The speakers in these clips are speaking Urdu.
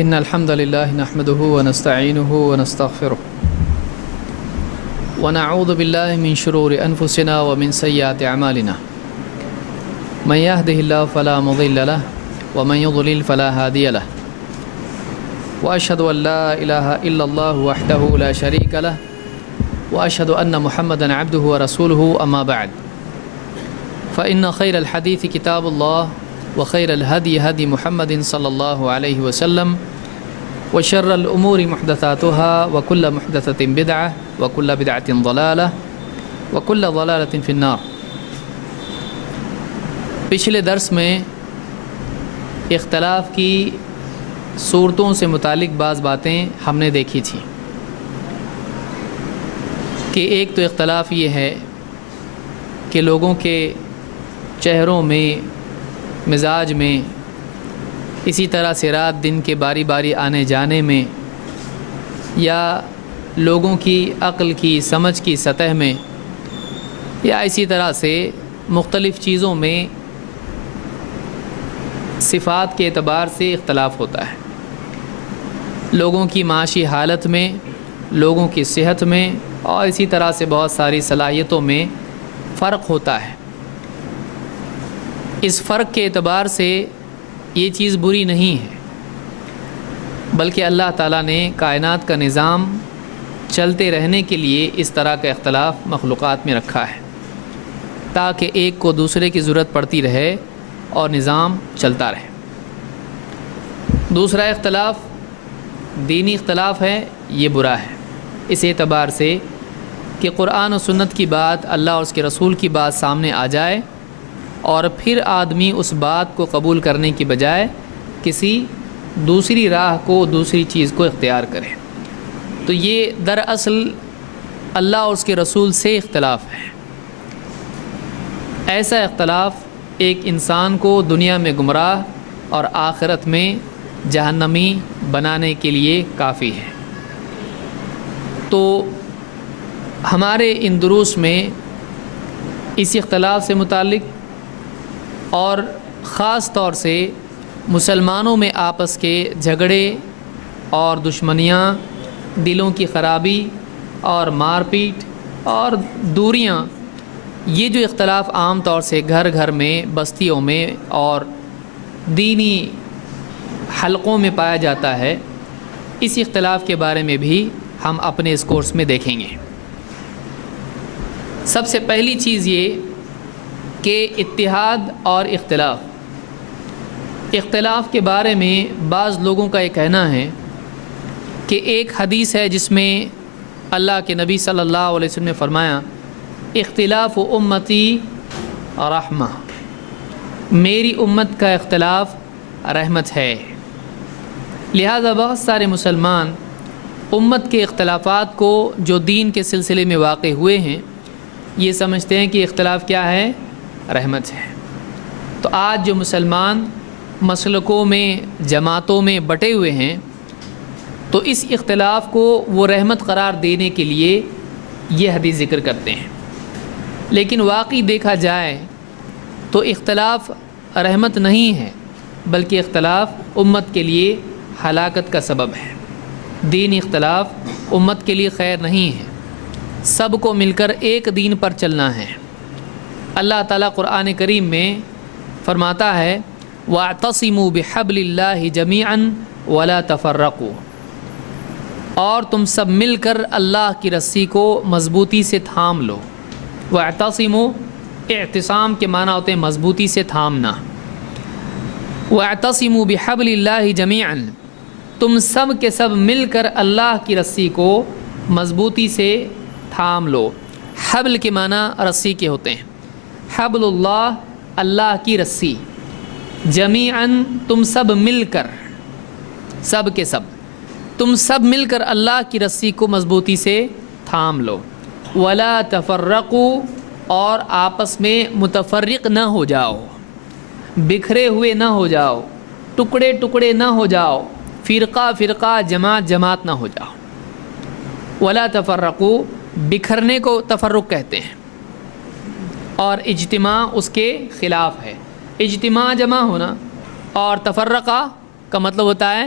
إن الحمد لله نحمده ونستعينه ونستغفره ونعوذ بالله من شرور أنفسنا ومن سيئات أعمالنا من يهده الله فلا مضل له ومن يضلل فلا هادي له وأشهد أن لا إله إلا الله وحده لا شريك له وأشهد أن محمدا عبده ورسوله أما بعد فإن خير الحديث كتاب الله وخير الهدي هدي محمد صلى الله عليه وسلم وشر الأمور محدثاتها وكل محدثة بدعة وكل بدعة ضلالة وكل ضلالة في النار۔ پچھلے درس میں اختلاف کی صورتوں سے متعلق بعض باتیں ہم نے دیکھی تھیں کہ ایک تو اختلاف یہ ہے کہ لوگوں کے چہروں میں، مزاج میں، اسی طرح سے رات دن کے باری باری آنے جانے میں، یا لوگوں کی عقل کی سمجھ کی سطح میں، یا اسی طرح سے مختلف چیزوں میں صفات کے اعتبار سے اختلاف ہوتا ہے۔ لوگوں کی معاشی حالت میں، لوگوں کی صحت میں، اور اسی طرح سے بہت ساری صلاحیتوں میں فرق ہوتا ہے۔ اس فرق کے اعتبار سے یہ چیز بری نہیں ہے، بلکہ اللہ تعالیٰ نے کائنات کا نظام چلتے رہنے کے لیے اس طرح کا اختلاف مخلوقات میں رکھا ہے تاکہ ایک کو دوسرے کی ضرورت پڑتی رہے اور نظام چلتا رہے۔ دوسرا اختلاف دینی اختلاف ہے، یہ برا ہے اس اعتبار سے کہ قرآن و سنت کی بات، اللہ اور اس کے رسول کی بات سامنے آ جائے اور پھر آدمی اس بات کو قبول کرنے کی بجائے کسی دوسری راہ کو، دوسری چیز کو اختیار کرے، تو یہ دراصل اللہ اور اس کے رسول سے اختلاف ہے۔ ایسا اختلاف ایک انسان کو دنیا میں گمراہ اور آخرت میں جہنمی بنانے کے لیے کافی ہے۔ تو ہمارے ان دروس میں اس اختلاف سے متعلق اور خاص طور سے مسلمانوں میں آپس کے جھگڑے اور دشمنیاں، دلوں کی خرابی اور مار پیٹ اور دوریاں، یہ جو اختلاف عام طور سے گھر گھر میں، بستیوں میں اور دینی حلقوں میں پایا جاتا ہے، اس اختلاف کے بارے میں بھی ہم اپنے اس کورس میں دیکھیں گے۔ سب سے پہلی چیز یہ کہ اتحاد اور اختلاف کے بارے میں بعض لوگوں کا یہ کہنا ہے کہ ایک حدیث ہے جس میں اللہ کے نبی صلی اللہ علیہ وسلم نے فرمایا، اختلاف امتی رحمہ، میری امت کا اختلاف رحمت ہے۔ لہذا بہت سارے مسلمان امت کے اختلافات کو جو دین کے سلسلے میں واقع ہوئے ہیں، یہ سمجھتے ہیں کہ اختلاف کیا ہے؟ رحمت ہے۔ تو آج جو مسلمان مسلکوں میں، جماعتوں میں بٹے ہوئے ہیں، تو اس اختلاف کو وہ رحمت قرار دینے کے لیے یہ حدیث ذکر کرتے ہیں، لیکن واقعی دیکھا جائے تو اختلاف رحمت نہیں ہے، بلکہ اختلاف امت کے لیے ہلاکت کا سبب ہے۔ دینی اختلاف امت کے لیے خیر نہیں ہے، سب کو مل کر ایک دین پر چلنا ہے۔ اللہ تعالیٰ قرآن کریم میں فرماتا ہے، وَاعْتَصِمُوا بِحَبْلِ اللَّهِ جَمِيعًا وَلَا تَفَرَّقُوا، اور تم سب مل کر اللہ کی رسی کو مضبوطی سے تھام لو۔ وَاعْتَصِمُوا، اعتصام کے معنی ہوتے ہیں مضبوطی سے تھامنا۔ وَاعْتَصِمُوا بِحَبْلِ اللَّهِ جَمِيعًا، تم سب کے سب مل کر اللہ کی رسی کو مضبوطی سے تھام لو۔ حبل کے معنی رسی کے ہوتے ہیں، حبل اللہ، اللہ کی رسی، جمیعاً تم سب مل کر، سب کے سب تم سب مل کر اللہ کی رسی کو مضبوطی سے تھام لو۔ ولا تفرقوا، اور آپس میں متفرق نہ ہو جاؤ، بکھرے ہوئے نہ ہو جاؤ، ٹکڑے ٹکڑے نہ ہو جاؤ، فرقہ فرقہ، جماعت جماعت نہ ہو جاؤ۔ ولا تفرقوا، بکھرنے کو تفرق کہتے ہیں، اور اجتماع اس کے خلاف ہے۔ اجتماع جمع ہونا، اور تفرقہ کا مطلب ہوتا ہے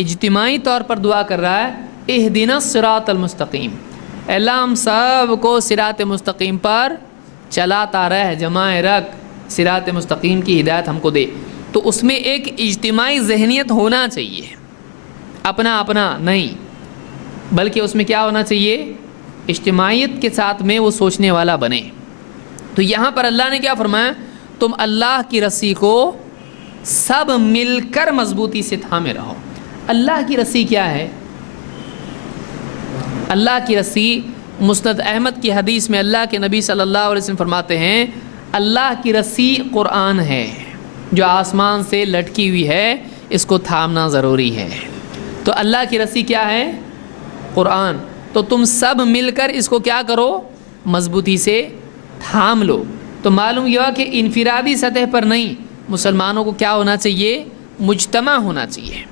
اجتماعی طور پر دعا کر رہا ہے اہدنا الصراط المستقیم، اللہ ہم سب کو صراط مستقیم پر چلاتا رہ، جمائے رکھ، صراط مستقیم کی ہدایت ہم کو دے۔ تو اس میں ایک اجتماعی ذہنیت ہونا چاہیے، اپنا اپنا نہیں، بلکہ اس میں کیا ہونا چاہیے، اجتماعیت کے ساتھ میں وہ سوچنے والا بنے۔ تو یہاں پر اللہ نے کیا فرمایا، تم اللہ کی رسی کو سب مل کر مضبوطی سے تھامے رہو۔ اللہ کی رسی کیا ہے؟ اللہ کی رسی مسند احمد کی حدیث میں اللہ کے نبی صلی اللہ علیہ وسلم فرماتے ہیں اللہ کی رسی قرآن ہے جو آسمان سے لٹکی ہوئی ہے، اس کو تھامنا ضروری ہے۔ تو اللہ کی رسی کیا ہے؟ قرآن۔ تو تم سب مل کر اس کو کیا کرو، مضبوطی سے تھام لو۔ تو معلوم یہ ہوا کہ انفرادی سطح پر نہیں، مسلمانوں کو کیا ہونا چاہیے، مجتمع ہونا چاہیے،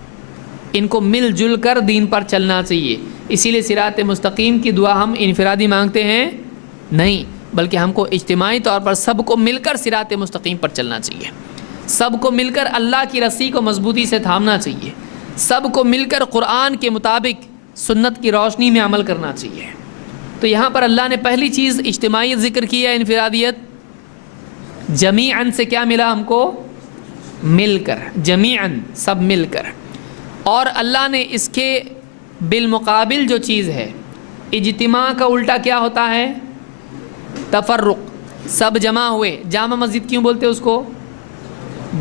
ان کو مل جل کر دین پر چلنا چاہیے۔ اسی لیے صراط مستقیم کی دعا ہم انفرادی مانگتے ہیں نہیں، بلکہ ہم کو اجتماعی طور پر سب کو مل کر صراط مستقیم پر چلنا چاہیے، سب کو مل کر اللہ کی رسی کو مضبوطی سے تھامنا چاہیے، سب کو مل کر قرآن کے مطابق سنت کی روشنی میں عمل کرنا چاہیے۔ تو یہاں پر اللہ نے پہلی چیز اجتماعیت ذکر کی ہے، انفرادیت۔ جمیعاً سے کیا ملا ہم کو، مل کر، جمیعاً سب مل کر۔ اور اللہ نے اس کے بالمقابل جو چیز ہے، اجتماع کا الٹا کیا ہوتا ہے، تفرق، سب جمع ہوئے۔ جامع مسجد کیوں بولتے ہیں اس کو،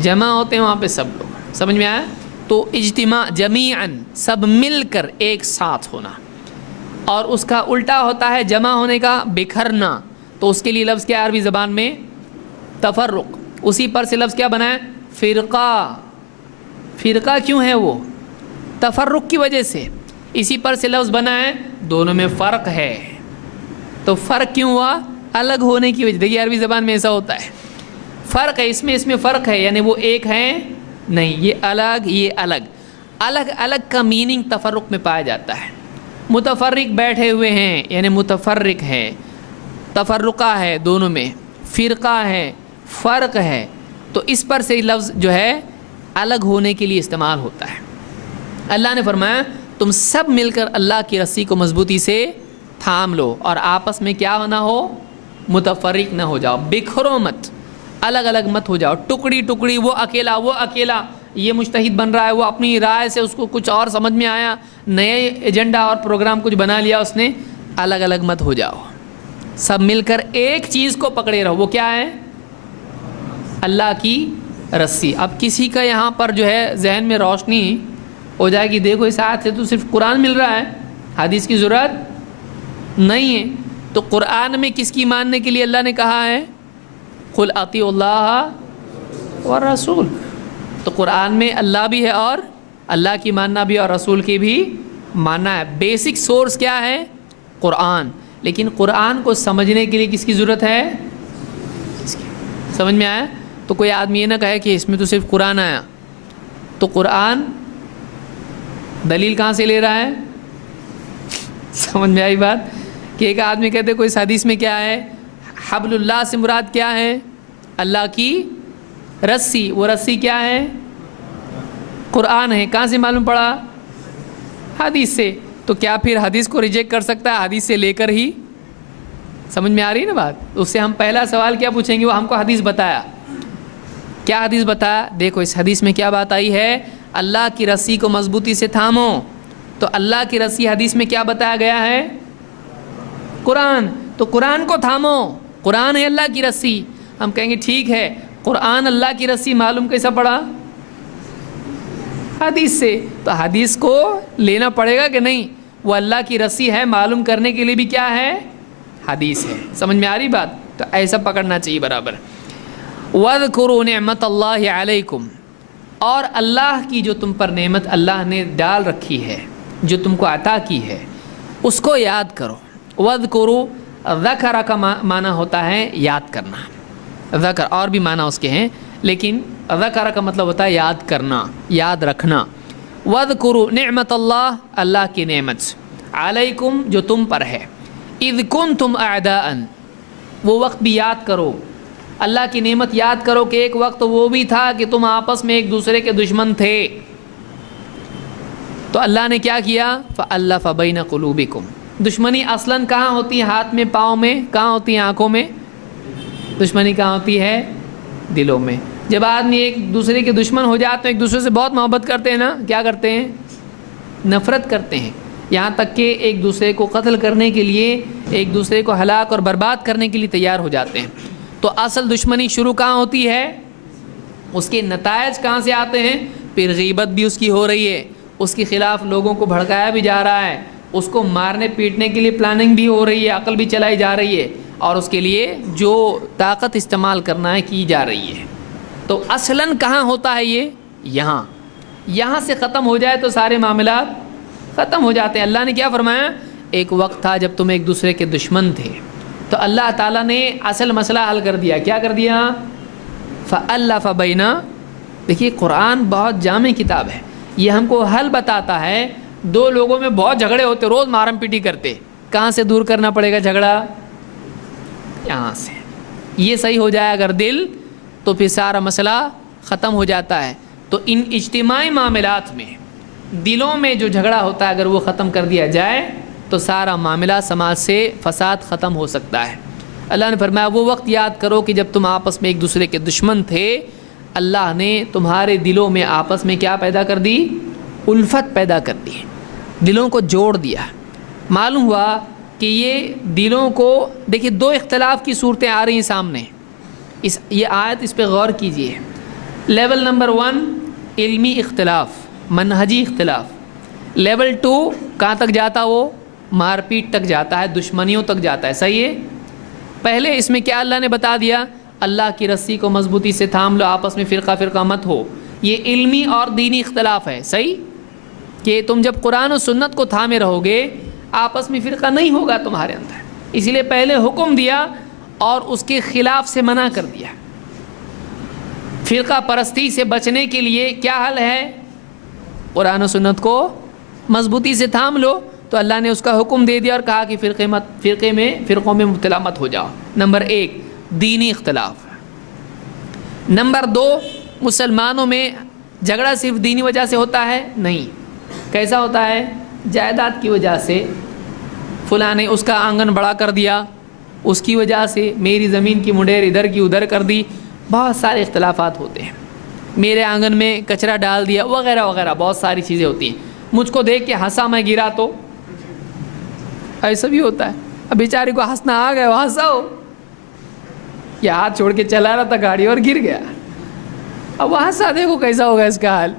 جمع ہوتے ہیں وہاں پہ سب لوگ، سمجھ میں آیا؟ تو اجتماع جمیعاً سب مل کر ایک ساتھ ہونا، اور اس کا الٹا ہوتا ہے جمع ہونے کا بکھرنا۔ تو اس کے لیے لفظ کیا عربی زبان میں، تفرق۔ اسی پر سے لفظ کیا بنا ہے، فرقہ۔ فرقہ کیوں ہے وہ، تفرق کی وجہ سے۔ اسی پر سے لفظ بنا ہے، دونوں میں فرق ہے۔ تو فرق کیوں ہوا، الگ ہونے کی وجہ۔ دیکھیے عربی زبان میں ایسا ہوتا ہے، فرق ہے اس میں فرق ہے، یعنی وہ ایک ہے نہیں، یہ الگ یہ الگ، الگ الگ کا میننگ تفرق میں پایا جاتا ہے۔ متفرق بیٹھے ہوئے ہیں یعنی متفرق ہے، تفرقہ ہے دونوں میں، فرقہ ہے، فرق ہے۔ تو اس پر سے لفظ جو ہے الگ ہونے کے لیے استعمال ہوتا ہے۔ اللہ نے فرمایا تم سب مل کر اللہ کی رسی کو مضبوطی سے تھام لو، اور آپس میں کیا نہ ہو، متفرق نہ ہو جاؤ، بکھرو مت، الگ الگ مت ہو جاؤ، ٹکڑی ٹکڑی، وہ اکیلا، یہ مجتہد بن رہا ہے، وہ اپنی رائے سے اس کو کچھ اور سمجھ میں آیا، نئے ایجنڈا اور پروگرام کچھ بنا لیا اس نے۔ الگ الگ مت ہو جاؤ، سب مل کر ایک چیز کو پکڑے رہو۔ وہ کیا ہے، اللہ کی رسی۔ اب کسی کا یہاں پر جو ہے ذہن میں روشنی ہو جائے گی، دیکھو اس آیت سے تو صرف قرآن مل رہا ہے، حدیث کی ضرورت نہیں ہے۔ تو قرآن میں کس کی ماننے کے لیے اللہ نے کہا ہے، قل اطیعوا اللہ والرسول۔ تو قرآن میں اللہ بھی ہے، اور اللہ کی ماننا بھی اور رسول کی بھی ماننا ہے۔ بیسک سورس کیا ہے، قرآن۔ لیکن قرآن کو سمجھنے کے لیے کس کی ضرورت ہے، سمجھ میں آیا؟ تو کوئی آدمی یہ نہ کہے کہ اس میں تو صرف قرآن آیا، تو قرآن دلیل کہاں سے لے رہا ہے؟ سمجھ میں آئی بات؟ کہ ایک آدمی کہتے کوئی حدیث میں کیا ہے، حبل اللہ سے مراد کیا ہے، اللہ کی رسی۔ وہ رسی کیا ہے، قرآن ہے۔ کہاں سے معلوم پڑا، حدیث سے۔ تو کیا پھر حدیث کو ریجیکٹ کر سکتا ہے حدیث سے لے کر ہی؟ سمجھ میں آ رہی ہے نا بات؟ اس سے ہم پہلا سوال کیا پوچھیں گے، وہ ہم کو حدیث بتایا، کیا حدیث بتایا؟ دیکھو اس حدیث میں کیا بات آئی ہے، اللہ کی رسی کو مضبوطی سے تھامو۔ تو اللہ کی رسی حدیث میں کیا بتایا گیا ہے، قرآن۔ تو قرآن کو تھامو، قرآن ہے اللہ کی رسی۔ ہم کہیں گے ٹھیک ہے، قرآن اللہ کی رسی معلوم کیسا پڑا، حدیث سے۔ تو حدیث کو لینا پڑے گا کہ نہیں، وہ اللہ کی رسی ہے، معلوم کرنے کے لیے بھی کیا ہے، حدیث ہے۔ سمجھ میں آ رہی بات؟ تو ایسا پکڑنا چاہیے برابر۔ وَاذْكُرُوا نِعْمَةَ اللَّهِ عَلَيْكُمْ، اور اللہ کی جو تم پر نعمت اللہ نے ڈال رکھی ہے، جو تم کو عطا کی ہے، اس کو یاد کرو۔ وَاذْكُرُوا، ذکر کا معنی ہوتا ہے یاد کرنا، ذکر اور بھی معنی اس کے ہیں، لیکن ذکر کا مطلب ہوتا ہے یاد کرنا، یاد رکھنا۔ وَاذْكُرُوا نِعْمَةَ اللَّهِ، اللہ کی نعمت، علیکم جو تم پر ہے، اذ کنتم اعداء، وہ وقت بھی یاد کرو، اللہ کی نعمت یاد کرو کہ ایک وقت وہ بھی تھا کہ تم آپس میں ایک دوسرے کے دشمن تھے، تو اللہ نے کیا کیا؟ فَأَلَّفَ بَيْنَ قُلُوبِكُمْ۔ دشمنی اصلاً کہاں ہوتی ہے؟ ہاتھ میں، پاؤں میں، کہاں ہوتی ہے؟ آنکھوں میں۔ دشمنی کہاں ہوتی ہے؟ دلوں میں۔ جب آدمی ایک دوسرے کے دشمن ہو جاتے ہیں، ایک دوسرے سے بہت محبت کرتے ہیں نا، کیا کرتے ہیں؟ نفرت کرتے ہیں، یہاں تک کہ ایک دوسرے کو قتل کرنے کے لیے، ایک دوسرے کو ہلاک اور برباد کرنے کے لیے تیار ہو جاتے ہیں۔ تو اصل دشمنی شروع کہاں ہوتی ہے؟ اس کے نتائج کہاں سے آتے ہیں؟ پھر غیبت بھی اس کی ہو رہی ہے، اس کے خلاف لوگوں کو بھڑکایا بھی جا رہا ہے، اس کو مارنے پیٹنے کے لیے پلاننگ بھی ہو رہی ہے، عقل بھی چلائی جا رہی ہے، اور اس کے لیے جو طاقت استعمال کرنا ہے کی جا رہی ہے۔ تو اصلاً کہاں ہوتا ہے یہ؟ یہاں سے ختم ہو جائے تو سارے معاملات ختم ہو جاتے ہیں۔ اللہ نے کیا فرمایا؟ ایک وقت تھا جب تم ایک دوسرے کے دشمن تھے، تو اللہ تعالیٰ نے اصل مسئلہ حل کر دیا۔ کیا کر دیا؟ فَأَلَّفَ بَيْنَ۔ دیکھیے قرآن بہت جامع کتاب ہے، یہ ہم کو حل بتاتا ہے۔ دو لوگوں میں بہت جھگڑے ہوتے، روز مارم پیٹی کرتے، کہاں سے دور کرنا پڑے گا جھگڑا؟ یہاں سے۔ یہ صحیح ہو جائے اگر دل، تو پھر سارا مسئلہ ختم ہو جاتا ہے۔ تو ان اجتماعی معاملات میں دلوں میں جو جھگڑا ہوتا ہے اگر وہ ختم کر دیا جائے تو سارا معاملہ سماج سے فساد ختم ہو سکتا ہے۔ اللہ نے فرمایا وہ وقت یاد کرو کہ جب تم آپس میں ایک دوسرے کے دشمن تھے، اللہ نے تمہارے دلوں میں آپس میں کیا پیدا کر دی؟ الفت پیدا کر دی، دلوں کو جوڑ دیا۔ معلوم ہوا کہ یہ دلوں کو، دیکھیے دو اختلاف کی صورتیں آ رہی ہیں سامنے، یہ آیت اس پہ غور کیجئے۔ لیول نمبر 1 علمی اختلاف، منہجی اختلاف۔ لیول 2 کہاں تک جاتا؟ وہ مار پیٹ تک جاتا ہے، دشمنیوں تک جاتا ہے۔ صحیح ہے؟ پہلے اس میں کیا اللہ نے بتا دیا؟ اللہ کی رسی کو مضبوطی سے تھام لو، آپس میں فرقہ فرقہ مت ہو۔ یہ علمی اور دینی اختلاف ہے، صحیح؟ کہ تم جب قرآن و سنت کو تھامے رہو گے، آپس میں فرقہ نہیں ہوگا تمہارے اندر۔ اسی لیے پہلے حکم دیا اور اس کے خلاف سے منع کر دیا۔ فرقہ پرستی سے بچنے کے لیے کیا حل ہے؟ قرآن و سنت کو مضبوطی سے تھام لو۔ تو اللہ نے اس کا حکم دے دیا اور کہا کہ فرقوں میں مبتلا مت ہو جاؤ۔ نمبر 1 دینی اختلاف۔ نمبر 2 مسلمانوں میں جھگڑا صرف دینی وجہ سے ہوتا ہے؟ نہیں۔ کیسا ہوتا ہے؟ جائیداد کی وجہ سے، فلاں نے اس کا آنگن بڑا کر دیا، اس کی وجہ سے میری زمین کی منڈیر ادھر کی ادھر کر دی، بہت سارے اختلافات ہوتے ہیں۔ میرے آنگن میں کچرا ڈال دیا، وغیرہ وغیرہ بہت ساری چیزیں ہوتی ہیں۔ مجھ کو دیکھ کے ہنسا، میں گرا تو ایسا بھی ہوتا ہے۔ اب بیچارے کو ہنسنا آ گیا، وہ ہنسا ہو، یا ہاتھ چھوڑ کے چلا رہا تھا گاڑی اور گر گیا، اب وہ ہنسا، دیکھو کیسا ہوگا اس کا حال۔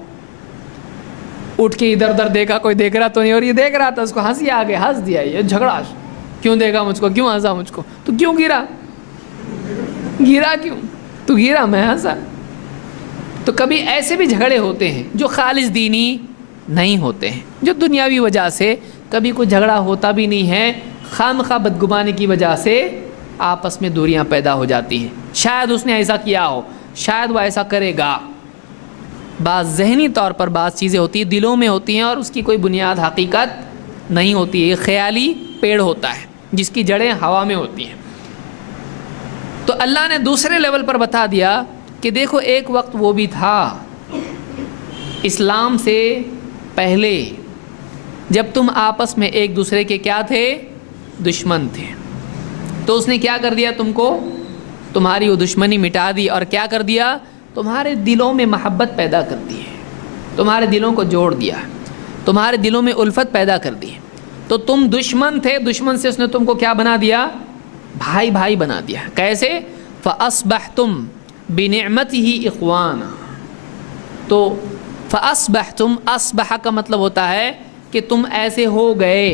اٹھ کے ادھر ادھر دیکھا، کوئی دیکھ رہا تو نہیں، اور یہ دیکھ رہا تھا، اس کو ہنسی آ گیا، ہنس دیا، یہ جھگڑا، کیوں دیکھا مجھ کو، کیوں ہنسا مجھ کو، تو کیوں گرا کیوں تو گرا، میں ہنسا۔ تو کبھی ایسے بھی جھگڑے ہوتے ہیں جو خالص دینی نہیں ہوتے ہیں، جو دنیاوی وجہ سے کبھی کوئی جھگڑا ہوتا بھی نہیں ہے، خامخواہ بدگمانی کی وجہ سے آپس میں دوریاں پیدا ہو جاتی ہیں۔ شاید اس نے ایسا کیا ہو، شاید وہ ایسا کرے گا۔ بعض ذہنی طور پر بعض چیزیں ہوتی ہیں، دلوں میں ہوتی ہیں، اور اس کی کوئی بنیاد حقیقت نہیں ہوتی ہے، یہ خیالی پیڑ ہوتا ہے جس کی جڑیں ہوا میں ہوتی ہیں۔ تو اللہ نے دوسرے لیول پر بتا دیا کہ دیکھو ایک وقت وہ بھی تھا اسلام سے پہلے جب تم آپس میں ایک دوسرے کے کیا تھے؟ دشمن تھے، تو اس نے کیا کر دیا؟ تم کو تمہاری وہ دشمنی مٹا دی، اور کیا کر دیا؟ تمہارے دلوں میں محبت پیدا کر دی ہے، تمہارے دلوں کو جوڑ دیا، تمہارے دلوں میں الفت پیدا کر دی۔ تو تم دشمن تھے، دشمن سے اس نے تم کو کیا بنا دیا؟ بھائی بھائی بنا دیا۔ کیسے؟ فَأَصْبَحْتُمْ بِنِعْمَتِهِ إِخْوَانًا۔ تو فَأَصْبَحْتُمْ، اصبح کا مطلب ہوتا ہے کہ تم ایسے ہو گئے۔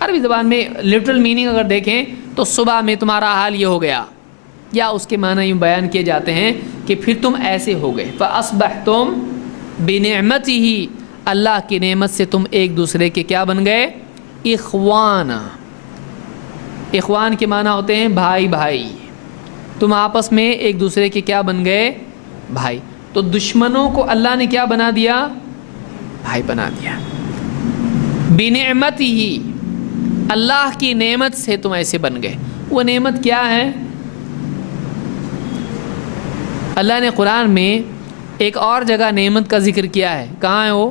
عربی زبان میں لٹرل میننگ اگر دیکھیں تو صبح میں تمہارا حال یہ ہو گیا، یا اس کے معنی یوں بیان کیے جاتے ہیں کہ پھر تم ایسے ہو گئے۔ فَأَصْبَحْتُمْ بِنِعْمَتِهِ، اللہ کی نعمت سے تم ایک دوسرے کے کیا بن گئے؟ اخوانا۔ اخوان کے معنی ہوتے ہیں بھائی بھائی، تم آپس میں ایک دوسرے کے کیا بن گئے؟ بھائی۔ تو دشمنوں کو اللہ نے کیا بنا دیا؟ بھائی بنا دیا۔ بِنِعْمَتِهِ، اللہ کی نعمت سے تم ایسے بن گئے۔ وہ نعمت کیا ہے؟ اللہ نے قرآن میں ایک اور جگہ نعمت کا ذکر کیا ہے، کہاں ہے وہ؟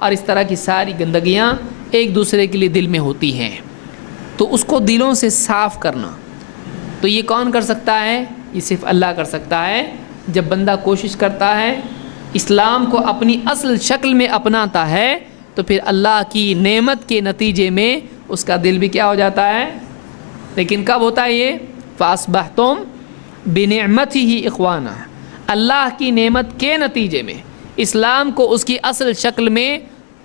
اور اس طرح کی ساری گندگیاں ایک دوسرے کے لیے دل میں ہوتی ہیں، تو اس کو دلوں سے صاف کرنا، تو یہ کون کر سکتا ہے؟ یہ صرف اللہ کر سکتا ہے۔ جب بندہ کوشش کرتا ہے، اسلام کو اپنی اصل شکل میں اپناتا ہے، تو پھر اللہ کی نعمت کے نتیجے میں اس کا دل بھی کیا ہو جاتا ہے؟ لیکن کب ہوتا ہے یہ؟ فَأَصْبَحْتُمْ بِنِعْمَتِهِ إِخْوَانًا، اللہ کی نعمت کے نتیجے میں اسلام کو اس کی اصل شکل میں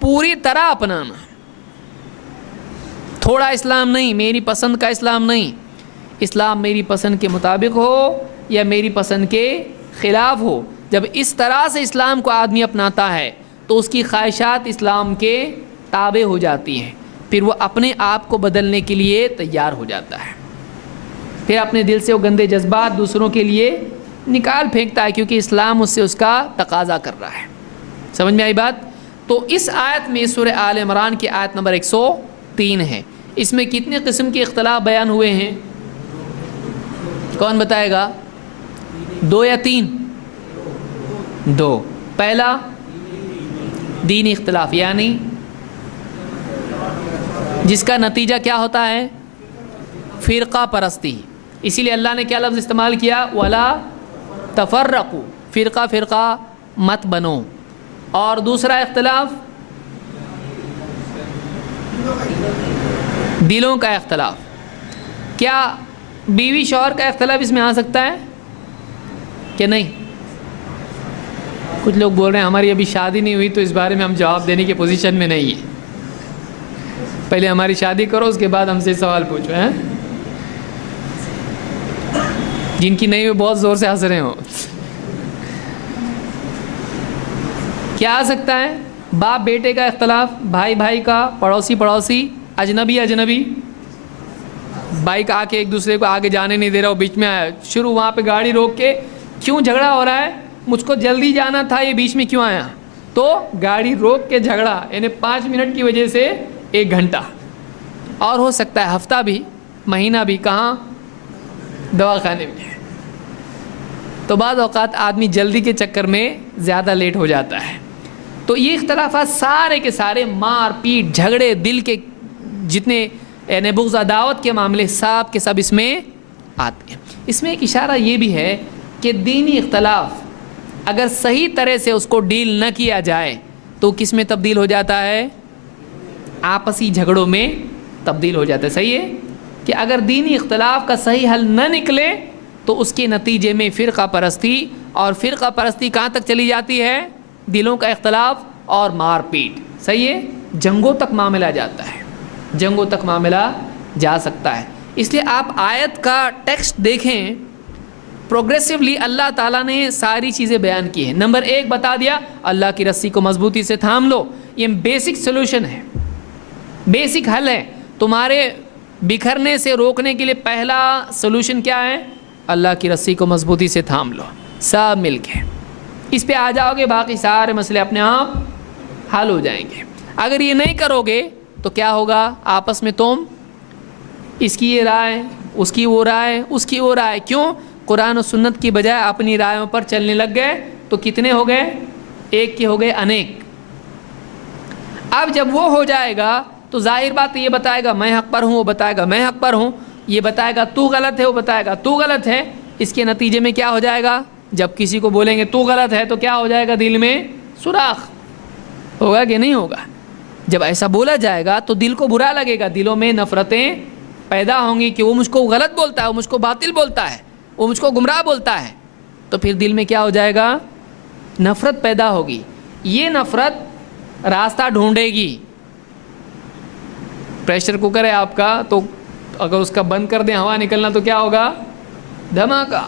پوری طرح اپنانا، تھوڑا اسلام نہیں، میری پسند کا اسلام نہیں، اسلام میری پسند کے مطابق ہو یا میری پسند کے خلاف ہو۔ جب اس طرح سے اسلام کو آدمی اپناتا ہے تو اس کی خواہشات اسلام کے تابع ہو جاتی ہیں، پھر وہ اپنے آپ کو بدلنے کے لیے تیار ہو جاتا ہے، پھر اپنے دل سے وہ گندے جذبات دوسروں کے لیے نکال پھینکتا ہے، کیونکہ اسلام اس سے اس کا تقاضا کر رہا ہے۔ سمجھ میں آئی بات؟ تو اس آیت میں سورہ آل عمران کی آیت نمبر 103 ہے، اس میں کتنے قسم کے اختلاف بیان ہوئے ہیں؟ کون بتائے گا؟ 2 یا 3؟ 2۔ پہلا دینی اختلاف، یعنی جس کا نتیجہ کیا ہوتا ہے؟ فرقہ پرستی۔ اسی لیے اللہ نے کیا لفظ استعمال کیا؟ وَلَا تَفَرَّقُوا، فرقہ فرقہ مت بنو۔ اور دوسرا اختلاف دلوں کا اختلاف۔ کیا بیوی شوہر کا اختلاف اس میں آ سکتا ہے کہ نہیں؟ کچھ لوگ بول رہے ہیں ہماری ابھی شادی نہیں ہوئی تو اس بارے میں ہم جواب دینے کی پوزیشن میں نہیں ہیں، پہلے ہماری شادی کرو اس کے بعد ہم سے سوال پوچھو ہیں۔ جن کی نہیں ہوئی بہت زور سے ہنس رہے ہو۔ کیا آ سکتا ہے؟ باپ بیٹے کا اختلاف، بھائی بھائی کا، پڑوسی پڑوسی، اجنبی اجنبی، بائک آ کے ایک دوسرے کو آگے جانے نہیں دے رہا، وہ بیچ میں آیا، شروع وہاں پہ گاڑی روک کے کیوں جھگڑا ہو رہا ہے؟ مجھ کو جلدی جانا تھا، یہ بیچ میں کیوں آیا؟ تو گاڑی روک کے جھگڑا، یعنی 5 منٹ کی وجہ سے 1 گھنٹہ، اور ہو سکتا ہے ہفتہ بھی، مہینہ بھی، کہاں؟ دواخانے میں۔ تو بعض اوقات آدمی جلدی کے چکر میں زیادہ لیٹ ہو جاتا ہے۔ تو یہ اختلافات سارے کے سارے مار پیٹ جھگڑے دل کے جتنے یعنی بغض عداوت کے معاملے سب کے سب اس میں آتے ہیں۔ اس میں ایک اشارہ یہ بھی ہے کہ دینی اختلاف اگر صحیح طرح سے اس کو ڈیل نہ کیا جائے تو کس میں تبدیل ہو جاتا ہے؟ آپسی جھگڑوں میں تبدیل ہو جاتا ہے۔ صحیح ہے کہ اگر دینی اختلاف کا صحیح حل نہ نکلے تو اس کے نتیجے میں فرقہ پرستی، اور فرقہ پرستی کہاں تک چلی جاتی ہے؟ دلوں کا اختلاف اور مار پیٹ۔ صحیح ہے، جنگوں تک معاملہ جاتا ہے، جنگوں تک معاملہ جا سکتا ہے۔ اس لیے آپ آیت کا ٹیکسٹ دیکھیں، پروگریسولی اللہ تعالیٰ نے ساری چیزیں بیان کی ہیں۔ نمبر 1 بتا دیا، اللہ کی رسی کو مضبوطی سے تھام لو، یہ بیسک سلوشن ہے، بیسک حل ہے تمہارے بکھرنے سے روکنے کے لیے۔ پہلا سلوشن کیا ہے؟ اللہ کی رسی کو مضبوطی سے تھام لو، سب مل کے اس پہ آ جاؤ گے، باقی سارے مسئلے اپنے آپ حل ہو جائیں گے۔ اگر یہ نہیں کرو گے تو کیا ہوگا؟ آپس میں تم اس کی یہ رائے، اس کی وہ رائے، اس کی وہ رائے، کیوں؟ قرآن و سنت کی بجائے اپنی رائےوں پر چلنے لگ گئے تو کتنے ہو گئے؟ ایک کے ہو گئے انیک۔ اب جب وہ ہو جائے گا تو ظاہر بات یہ بتائے گا میں حق پر ہوں، وہ بتائے گا میں حق پر ہوں، یہ بتائے گا تو غلط ہے، وہ بتائے گا تو غلط ہے۔ اس کے نتیجے میں کیا ہو جائے گا؟ جب کسی کو بولیں گے تو غلط ہے تو کیا ہو جائے گا؟ دل میں سوراخ ہوگا کہ نہیں ہوگا؟ جب ایسا بولا جائے گا تو دل کو برا لگے گا، دلوں میں نفرتیں پیدا ہوں گی کہ وہ مجھ کو غلط بولتا ہے، وہ مجھ کو باطل بولتا ہے، وہ مجھ کو گمراہ بولتا ہے، تو پھر دل میں کیا ہو جائے گا؟ نفرت پیدا ہوگی۔ یہ نفرت راستہ ڈھونڈے گی۔ پریشر کوکر ہے آپ کا، تو اگر اس کا بند کر دیں ہوا نکلنا تو کیا ہوگا؟ دھماکہ۔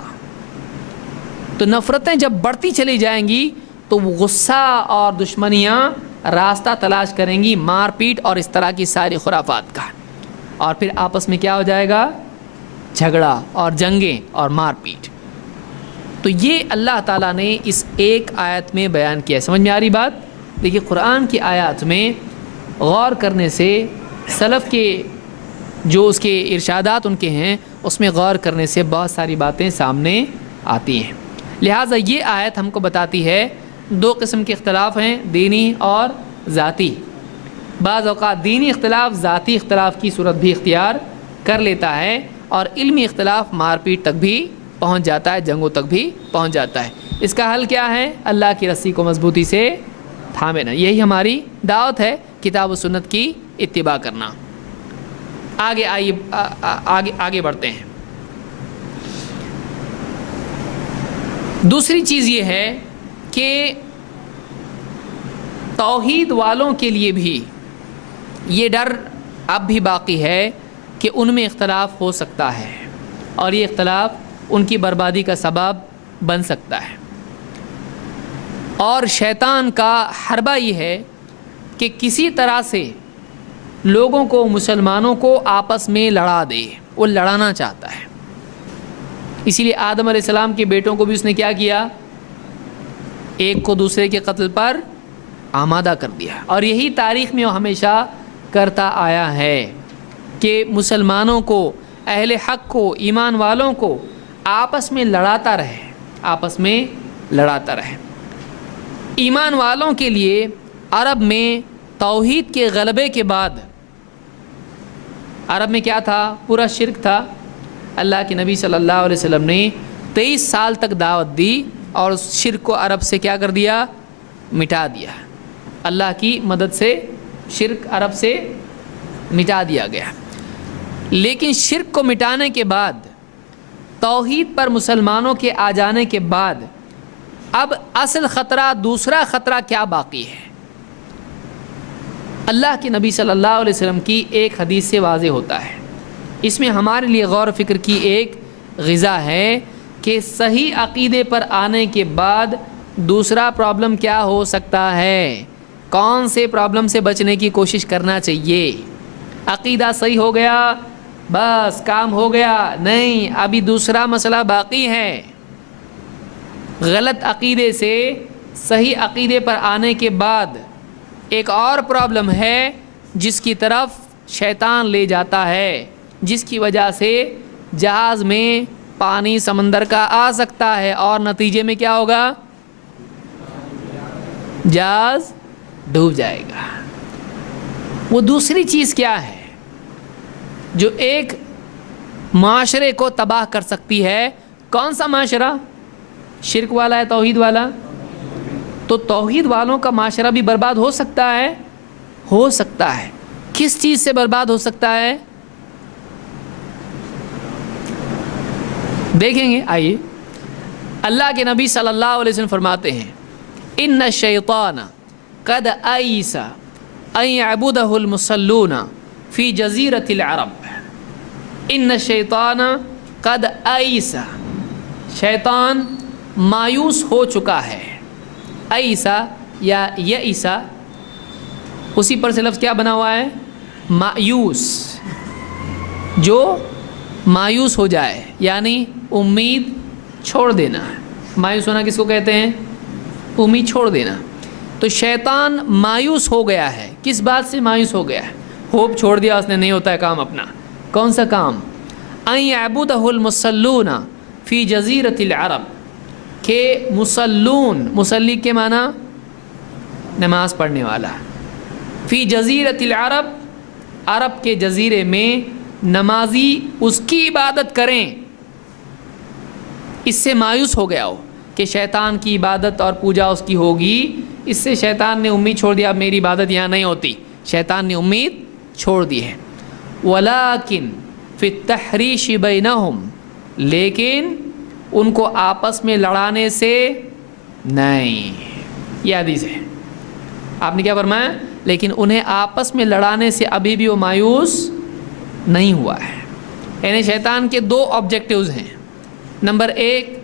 تو نفرتیں جب بڑھتی چلی جائیں گی تو وہ غصہ اور دشمنیاں راستہ تلاش کریں گی، مار پیٹ اور اس طرح کی ساری خرافات کا، اور پھر آپس میں کیا ہو جائے گا؟ جھگڑا اور جنگیں اور مار پیٹ۔ تو یہ اللہ تعالیٰ نے اس ایک آیت میں بیان کیا ہے۔ سمجھ میں آ رہی بات؟ دیکھیے قرآن کی آیات میں غور کرنے سے، سلف کے جو اس کے ارشادات ان کے ہیں اس میں غور کرنے سے بہت ساری باتیں سامنے آتی ہیں۔ لہٰذا یہ آیت ہم کو بتاتی ہے 2 قسم کے اختلاف ہیں، دینی اور ذاتی، بعض اوقات دینی اختلاف ذاتی اختلاف کی صورت بھی اختیار کر لیتا ہے، اور علمی اختلاف مار پیٹ تک بھی پہنچ جاتا ہے، جنگوں تک بھی پہنچ جاتا ہے۔ اس کا حل کیا ہے؟ اللہ کی رسی کو مضبوطی سے تھامے نا، یہی ہماری دعوت ہے، کتاب و سنت کی اتباع کرنا۔ آگے آئیے، آگے بڑھتے ہیں۔ دوسری چیز یہ ہے کہ توحید والوں کے لیے بھی یہ ڈر اب بھی باقی ہے کہ ان میں اختلاف ہو سکتا ہے، اور یہ اختلاف ان کی بربادی کا سبب بن سکتا ہے۔ اور شیطان کا حربہ یہ ہے کہ کسی طرح سے لوگوں کو، مسلمانوں کو آپس میں لڑا دے، وہ لڑانا چاہتا ہے۔ اسی لیے آدم علیہ السلام کے بیٹوں کو بھی اس نے کیا کیا؟ ایک کو دوسرے کے قتل پر آمادہ کر دیا، اور یہی تاریخ میں وہ ہمیشہ کرتا آیا ہے کہ مسلمانوں کو، اہل حق کو، ایمان والوں کو آپس میں لڑاتا رہے، آپس میں لڑاتا رہے۔ ایمان والوں کے لیے عرب میں توحید کے غلبے کے بعد، عرب میں کیا تھا؟ پورا شرک تھا۔ اللہ کے نبی صلی اللہ علیہ وسلم نے 23 سال تک دعوت دی اور اس شرک کو عرب سے کیا کر دیا؟ مٹا دیا۔ اللہ کی مدد سے شرک عرب سے مٹا دیا گیا۔ لیکن شرک کو مٹانے کے بعد، توحید پر مسلمانوں کے آ جانے کے بعد، اب اصل خطرہ، دوسرا خطرہ کیا باقی ہے؟ اللہ کے نبی صلی اللہ علیہ وسلم کی ایک حدیث سے واضح ہوتا ہے۔ اس میں ہمارے لیے غور و فکر کی ایک غذا ہے کہ صحیح عقیدے پر آنے کے بعد دوسرا پرابلم کیا ہو سکتا ہے، کون سے پرابلم سے بچنے کی کوشش کرنا چاہیے۔ عقیدہ صحیح ہو گیا، بس کام ہو گیا؟ نہیں، ابھی دوسرا مسئلہ باقی ہے۔ غلط عقیدے سے صحیح عقیدے پر آنے کے بعد ایک اور پرابلم ہے جس کی طرف شیطان لے جاتا ہے، جس کی وجہ سے جہاز میں پانی سمندر کا آ سکتا ہے، اور نتیجے میں کیا ہوگا؟ جہاز ڈوب جائے گا۔ وہ دوسری چیز کیا ہے جو ایک معاشرے کو تباہ کر سکتی ہے؟ کون سا معاشرہ؟ شرک والا ہے، توحید والا؟ تو توحید والوں کا معاشرہ بھی برباد ہو سکتا ہے، ہو سکتا ہے۔ کس چیز سے برباد ہو سکتا ہے؟ دیکھیں گے، آئیے۔ اللہ کے نبی صلی اللہ علیہ وسلم فرماتے ہیں، ان الشیطان قد ایس ان یعبدہ المصلون فی جزیرۃ العرب۔ ان الشیطان قد ایس، شیطان مایوس ہو چکا ہے۔ ایسا یا یئسا، اسی پر سے لفظ کیا بنا ہوا ہے؟ مایوس، جو مایوس ہو جائے، یعنی امید چھوڑ دینا۔ مایوس ہونا کس کو کہتے ہیں؟ امید چھوڑ دینا۔ تو شیطان مایوس ہو گیا ہے۔ کس بات سے مایوس ہو گیا ہے؟ ہوپ چھوڑ دیا اس نے، نہیں ہوتا ہے کام اپنا۔ کون سا کام؟ ان یعبدہ المصلون فی جزیرۃ العرب، کہ مصلون، مصلی کے معنی نماز پڑھنے والا، فی جزیرۃ العرب، عرب کے جزیرے میں نمازی اس کی عبادت کریں۔ اس سے مایوس ہو گیا ہو کہ شیطان کی عبادت اور پوجا اس کی ہوگی، اس سے شیطان نے امید چھوڑ دیا، اب میری عبادت یہاں نہیں ہوتی، شیطان نے امید چھوڑ دی ہے۔ ولیکن فی التحریش بینہم، لیکن ان کو آپس میں لڑانے سے نہیں، یہ حدیث ہے۔ آپ نے کیا فرمایا؟ لیکن انہیں آپس میں لڑانے سے ابھی بھی وہ مایوس نہیں ہوا ہے۔ یعنی شیطان کے دو آبجیکٹیوز ہیں۔ نمبر ایک،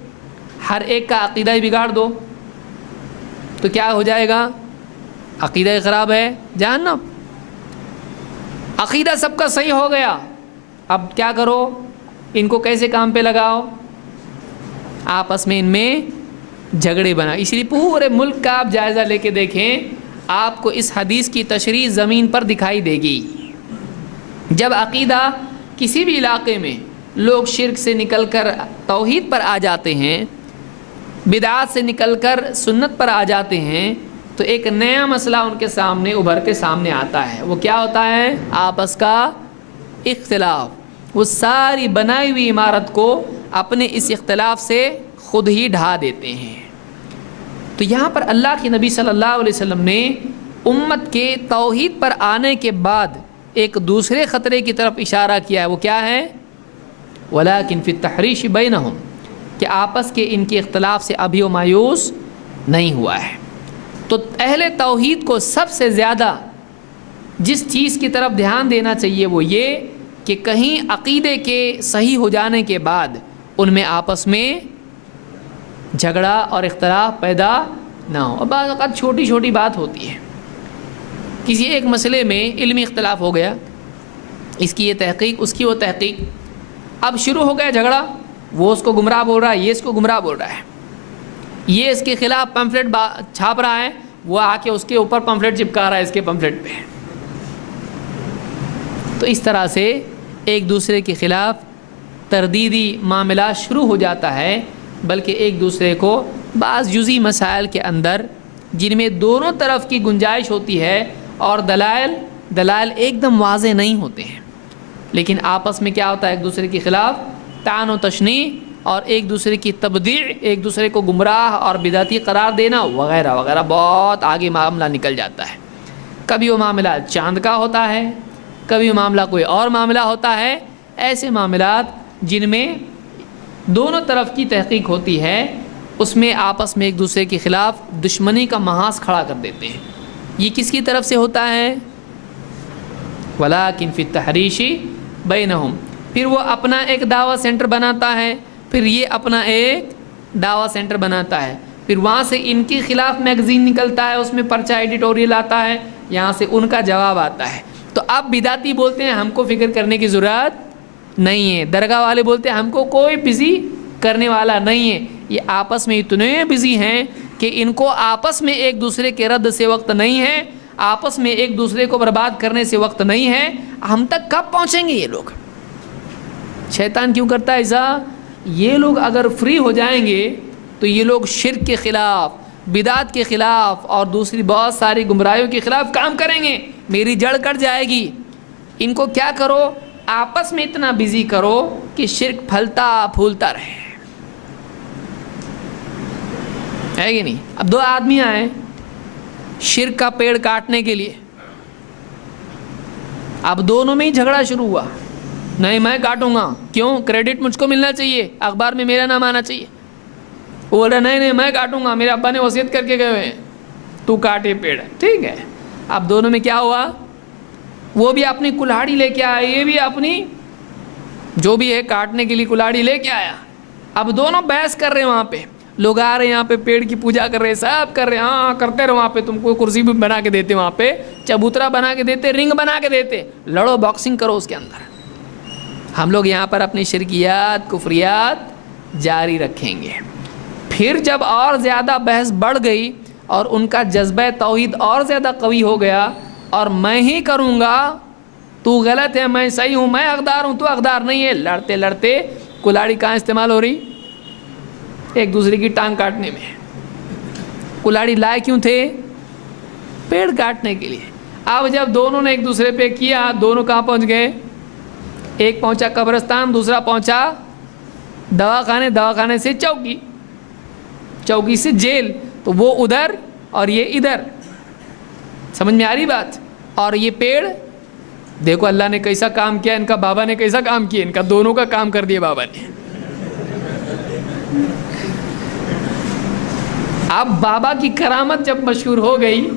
ہر ایک کا عقیدہ ہی بگاڑ دو تو کیا ہو جائے گا؟ عقیدہ خراب ہے، جہنم۔ عقیدہ سب کا صحیح ہو گیا، اب کیا کرو؟ ان کو کیسے کام پہ لگاؤ؟ آپس میں ان میں جھگڑے بنا۔ اس لیے پورے ملک کا آپ جائزہ لے کے دیکھیں، آپ کو اس حدیث کی تشریح زمین پر دکھائی دے گی۔ جب عقیدہ کسی بھی علاقے میں لوگ شرک سے نکل کر توحید پر آ جاتے ہیں، بدعات سے نکل کر سنت پر آ جاتے ہیں، تو ایک نیا مسئلہ ان کے سامنے ابھر کے سامنے آتا ہے. وہ کیا ہوتا ہے؟ آپس کا اختلاف. وہ ساری بنائی ہوئی عمارت کو اپنے اس اختلاف سے خود ہی ڈھا دیتے ہیں. تو یہاں پر اللہ کے نبی صلی اللہ علیہ وسلم نے امت کے توحید پر آنے کے بعد ایک دوسرے خطرے کی طرف اشارہ کیا ہے. وہ کیا ہے؟ وَلَٰكِن فِي التَّحْرِيشِ بَيْنَهُمْ، کہ آپس کے ان کے اختلاف سے ابھی وہ مایوس نہیں ہوا ہے. تو اہل توحید کو سب سے زیادہ جس چیز کی طرف دھیان دینا چاہیے وہ یہ کہ کہیں عقیدے کے صحیح ہو جانے کے بعد ان میں آپس میں جھگڑا اور اختلاف پیدا نہ ہو. اور بعض اوقات چھوٹی چھوٹی بات ہوتی ہے، کسی ایک مسئلے میں علمی اختلاف ہو گیا، اس کی یہ تحقیق اس کی وہ تحقیق، اب شروع ہو گیا جھگڑا. وہ اس کو گمراہ بول رہا ہے، یہ اس کو گمراہ بول رہا ہے، یہ اس کے خلاف پمفلٹ چھاپ رہا ہے، وہ آ کے اس کے اوپر پمفلٹ چپکا رہا ہے اس کے پمفلٹ پہ. تو اس طرح سے ایک دوسرے کے خلاف تردیدی معاملات شروع ہو جاتا ہے، بلکہ ایک دوسرے کو بعض جزئی مسائل کے اندر جن میں دونوں طرف کی گنجائش ہوتی ہے اور دلائل ایک دم واضح نہیں ہوتے ہیں، لیکن آپس میں کیا ہوتا ہے؟ ایک دوسرے کے خلاف طعن و تشنیع اور ایک دوسرے کی تبدیع، ایک دوسرے کو گمراہ اور بدعتی قرار دینا وغیرہ وغیرہ، بہت آگے معاملہ نکل جاتا ہے. کبھی وہ معاملہ چاند کا ہوتا ہے، کبھی وہ معاملہ کوئی اور معاملہ ہوتا ہے. ایسے معاملات جن میں دونوں طرف کی تحقیق ہوتی ہے، اس میں آپس میں ایک دوسرے کے خلاف دشمنی کا محاذ کھڑا کر دیتے ہیں. یہ کس کی طرف سے ہوتا ہے؟ وَلَٰكِن فِي التَّحْرِيشِ بَيْنَهُمْ. پھر وہ اپنا ایک دعویٰ سینٹر بناتا ہے، پھر یہ اپنا ایک دعویٰ سینٹر بناتا ہے، پھر وہاں سے ان کے خلاف میگزین نکلتا ہے، اس میں پرچہ ایڈیٹوریل آتا ہے، یہاں سے ان کا جواب آتا ہے. تو اب بدعتی بولتے ہیں ہم کو فکر کرنے کی ضرورت نہیں ہے، درگاہ والے بولتے ہیں ہم کو کوئی بزی کرنے والا نہیں ہے. یہ آپس میں اتنے بزی ہیں کہ ان کو آپس میں ایک دوسرے کے رد سے وقت نہیں ہے، آپس میں ایک دوسرے کو برباد کرنے سے وقت نہیں ہے. ہم تک کب پہنچیں گے یہ لوگ؟ شیطان کیوں کرتا ہے ایسا؟ یہ لوگ اگر فری ہو جائیں گے تو یہ لوگ شرک کے خلاف، بدعت کے خلاف اور دوسری بہت ساری گمراہیوں کے خلاف کام کریں گے. میری جڑ کٹ جائے گی. ان کو کیا کرو؟ آپس میں اتنا بزی کرو کہ شرک پھلتا پھولتا رہے. ہے کہ نہیں؟ اب دو آدمی آئے شرک کا پیڑ کاٹنے کے لیے، اب دونوں میں ہی جھگڑا شروع ہوا. نہیں میں کاٹوں گا، کیوں؟ کریڈٹ مجھ کو ملنا چاہیے، اخبار میں میرا نام آنا چاہیے. وہ بول رہا نہیں میں کاٹوں گا، میرے ابا نے وصیت کر کے گئے ہوئے ہیں، تو کاٹے پیڑ. ٹھیک ہے. اب دونوں میں کیا ہوا؟ وہ بھی اپنی کلاڑی لے کے آیا، یہ بھی اپنی جو بھی ہے کاٹنے کے لیے کلاڑی لے کے آیا. اب دونوں بحث کر رہے ہیں. وہاں پہ لوگ آ رہے ہیں، یہاں پہ پیڑ کی پوجا کر رہے ہیں، سب کر رہے ہیں. ہاں کرتے رہو، وہاں پہ تم کو کرسی بھی بنا کے دیتے، وہاں پہ چبوترا بنا کے دیتے، رنگ بنا کے دیتے، لڑو باکسنگ کرو اس کے اندر. ہم لوگ یہاں پر اپنی شرکیات کفریات جاری رکھیں گے. پھر جب اور زیادہ بحث بڑھ گئی اور ان کا جذبہ توحید اور زیادہ قوی ہو گیا، اور میں ہی کروں گا، تو غلط ہے میں صحیح ہوں، میں حقدار ہوں تو حقدار نہیں ہے. لڑتے لڑتے کلاڑی کہاں استعمال ہو رہی؟ ایک دوسرے کی ٹانگ کاٹنے میں. کلاڑی لائے کیوں تھے؟ پیڑ کاٹنے کے لیے. اب جب دونوں نے ایک دوسرے پہ کیا، دونوں کہاں پہنچ گئے؟ ایک پہنچا قبرستان، دوسرا پہنچا دواخانے، دواخانے سے چوکی، چوکی سے جیل. تو وہ ادھر اور یہ ادھر. سمجھ میں آ رہی بات؟ اور یہ پیڑ دیکھو اللہ نے کیسا کام کیا، ان کا بابا نے کیسا کام کیا، ان کا دونوں کا کام کر دیا بابا نے. اب بابا کی کرامت جب مشہور ہو گئی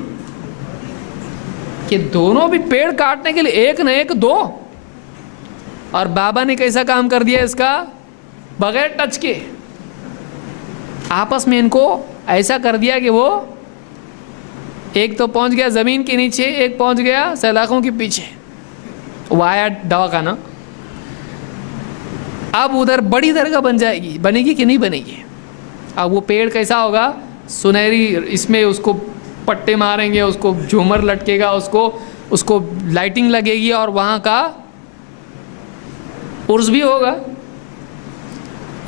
کہ دونوں بھی پیڑ کاٹنے کے لیے ایک نہ ایک دو، اور بابا نے کیسا کام کر دیا اس کا بغیر ٹچ کے. آپس میں ان کو ایسا کر دیا کہ وہ ایک تو پہنچ گیا زمین کے نیچے، ایک پہنچ گیا سلاخوں کے پیچھے. وہ آیا دواخانہ. اب ادھر بڑی درگاہ بن جائے گی، بنے گی کہ نہیں بنے گی؟ اب وہ پیڑ کیسا ہوگا؟ سنہری، اس میں اس کو پٹے ماریں گے، اس کو جھومر لٹکے گا، اس کو لائٹنگ لگے گی، اور وہاں کا عرس بھی ہوگا.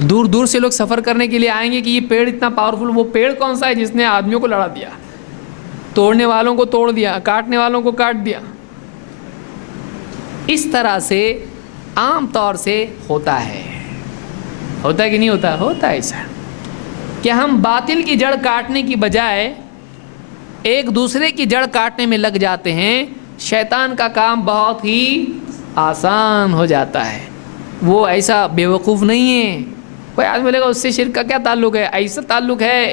دور دور سے لوگ سفر کرنے کے لیے آئیں گے کہ یہ پیڑ اتنا پاورفل، وہ پیڑ کون سا ہے جس نے آدمیوں کو لڑا دیا؟ توڑنے والوں کو توڑ دیا، کاٹنے والوں کو کاٹ دیا۔ اس طرح سے عام طور سے ہوتا ہے کہ نہیں ہوتا؟ ہوتا ہے ایسا کہ ہم باطل کی جڑ کاٹنے کی بجائے ایک دوسرے کی جڑ کاٹنے میں لگ جاتے ہیں۔ شیطان کا کام بہت ہی آسان ہو جاتا ہے، وہ ایسا بیوقوف نہیں ہے۔ کوئی آدمی بولے گا اس سے شرک کا کیا تعلق ہے؟ ایسا تعلق ہے،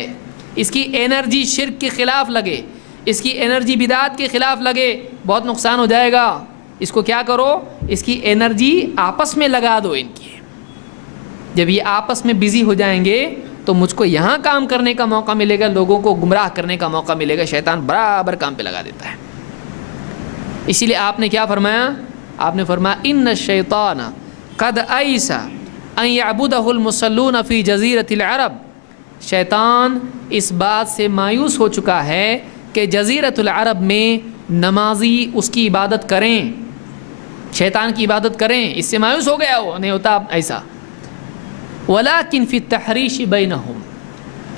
اس کی انرجی شرک کے خلاف لگے، اس کی انرجی بدعات کے خلاف لگے، بہت نقصان ہو جائے گا۔ اس کو کیا کرو؟ اس کی انرجی آپس میں لگا دو ان کی۔ جب یہ آپس میں بزی ہو جائیں گے تو مجھ کو یہاں کام کرنے کا موقع ملے گا، لوگوں کو گمراہ کرنے کا موقع ملے گا۔ شیطان برابر کام پہ لگا دیتا ہے۔ اسی لیے آپ نے کیا فرمایا؟ آپ نے فرمایا ان الشیطان قد ایس ان یعبدہ المصلون فی جزیرۃ العرب۔ شیطان اس بات سے مایوس ہو چکا ہے کہ جزیرۃ العرب میں نمازی اس کی عبادت کریں، شیطان کی عبادت کریں، اس سے مایوس ہو گیا۔ وہ نہیں ہوتا ایسا۔ ولیکن فی التحریش بینہم،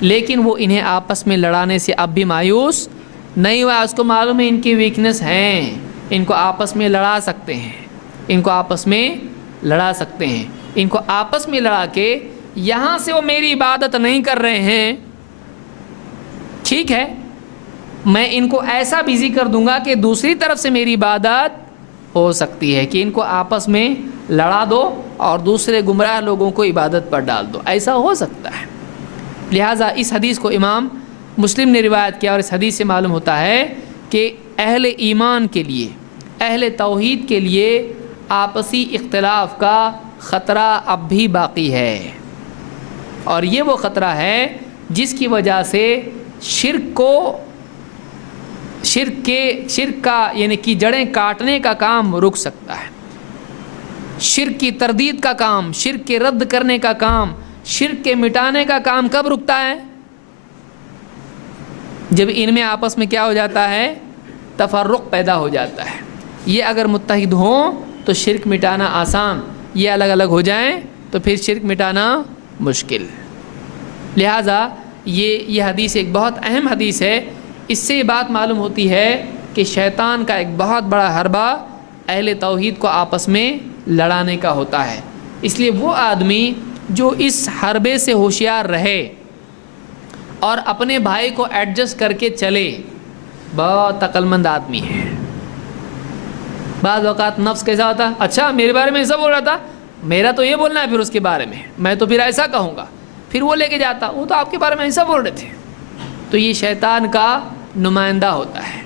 لیکن وہ انہیں آپس میں لڑانے سے اب بھی مایوس نہیں ہوا۔ اس کو معلوم ہے ان کی ویکنس ہیں، ان کو آپس میں لڑا سکتے ہیں، ان کو آپس میں لڑا سکتے ہیں، ان کو آپس میں لڑا کے یہاں سے وہ میری عبادت نہیں کر رہے ہیں، ٹھیک ہے، میں ان کو ایسا بزی کر دوں گا کہ دوسری طرف سے میری عبادت ہو سکتی ہے کہ ان کو آپس میں لڑا دو اور دوسرے گمراہ لوگوں کو عبادت پر ڈال دو، ایسا ہو سکتا ہے۔ لہٰذا اس حدیث کو امام مسلم نے روایت کیا، اور اس حدیث سے معلوم ہوتا ہے کہ اہل ایمان کے لیے، اہل توحید کے لیے آپسی اختلاف کا خطرہ اب بھی باقی ہے، اور یہ وہ خطرہ ہے جس کی وجہ سے شرک کا یعنی کہ جڑیں کاٹنے کا کام رک سکتا ہے۔ شرک کی تردید کا کام، شرک کے رد کرنے کا کام، شرک کے مٹانے کا کام کب رکتا ہے؟ جب ان میں آپس میں کیا ہو جاتا ہے؟ تفرق پیدا ہو جاتا ہے۔ یہ اگر متحد ہوں تو شرک مٹانا آسان، یہ الگ الگ ہو جائیں تو پھر شرک مٹانا مشکل۔ لہٰذا یہ حدیث ایک بہت اہم حدیث ہے۔ اس سے یہ بات معلوم ہوتی ہے کہ شیطان کا ایک بہت بڑا حربہ اہل توحید کو آپس میں لڑانے کا ہوتا ہے۔ اس لیے وہ آدمی جو اس حربے سے ہوشیار رہے اور اپنے بھائی کو ایڈجسٹ کر کے چلے، بہت عقل مند آدمی ہے۔ بعض اوقات نفس کیسا ہوتا ہے؟ اچھا میرے بارے میں ایسا بول رہا تھا، میرا تو یہ بولنا ہے پھر اس کے بارے میں تو پھر ایسا کہوں گا، پھر وہ لے کے جاتا، وہ تو آپ کے بارے میں ایسا بول رہے تھے۔ تو یہ شیطان کا نمائندہ ہوتا ہے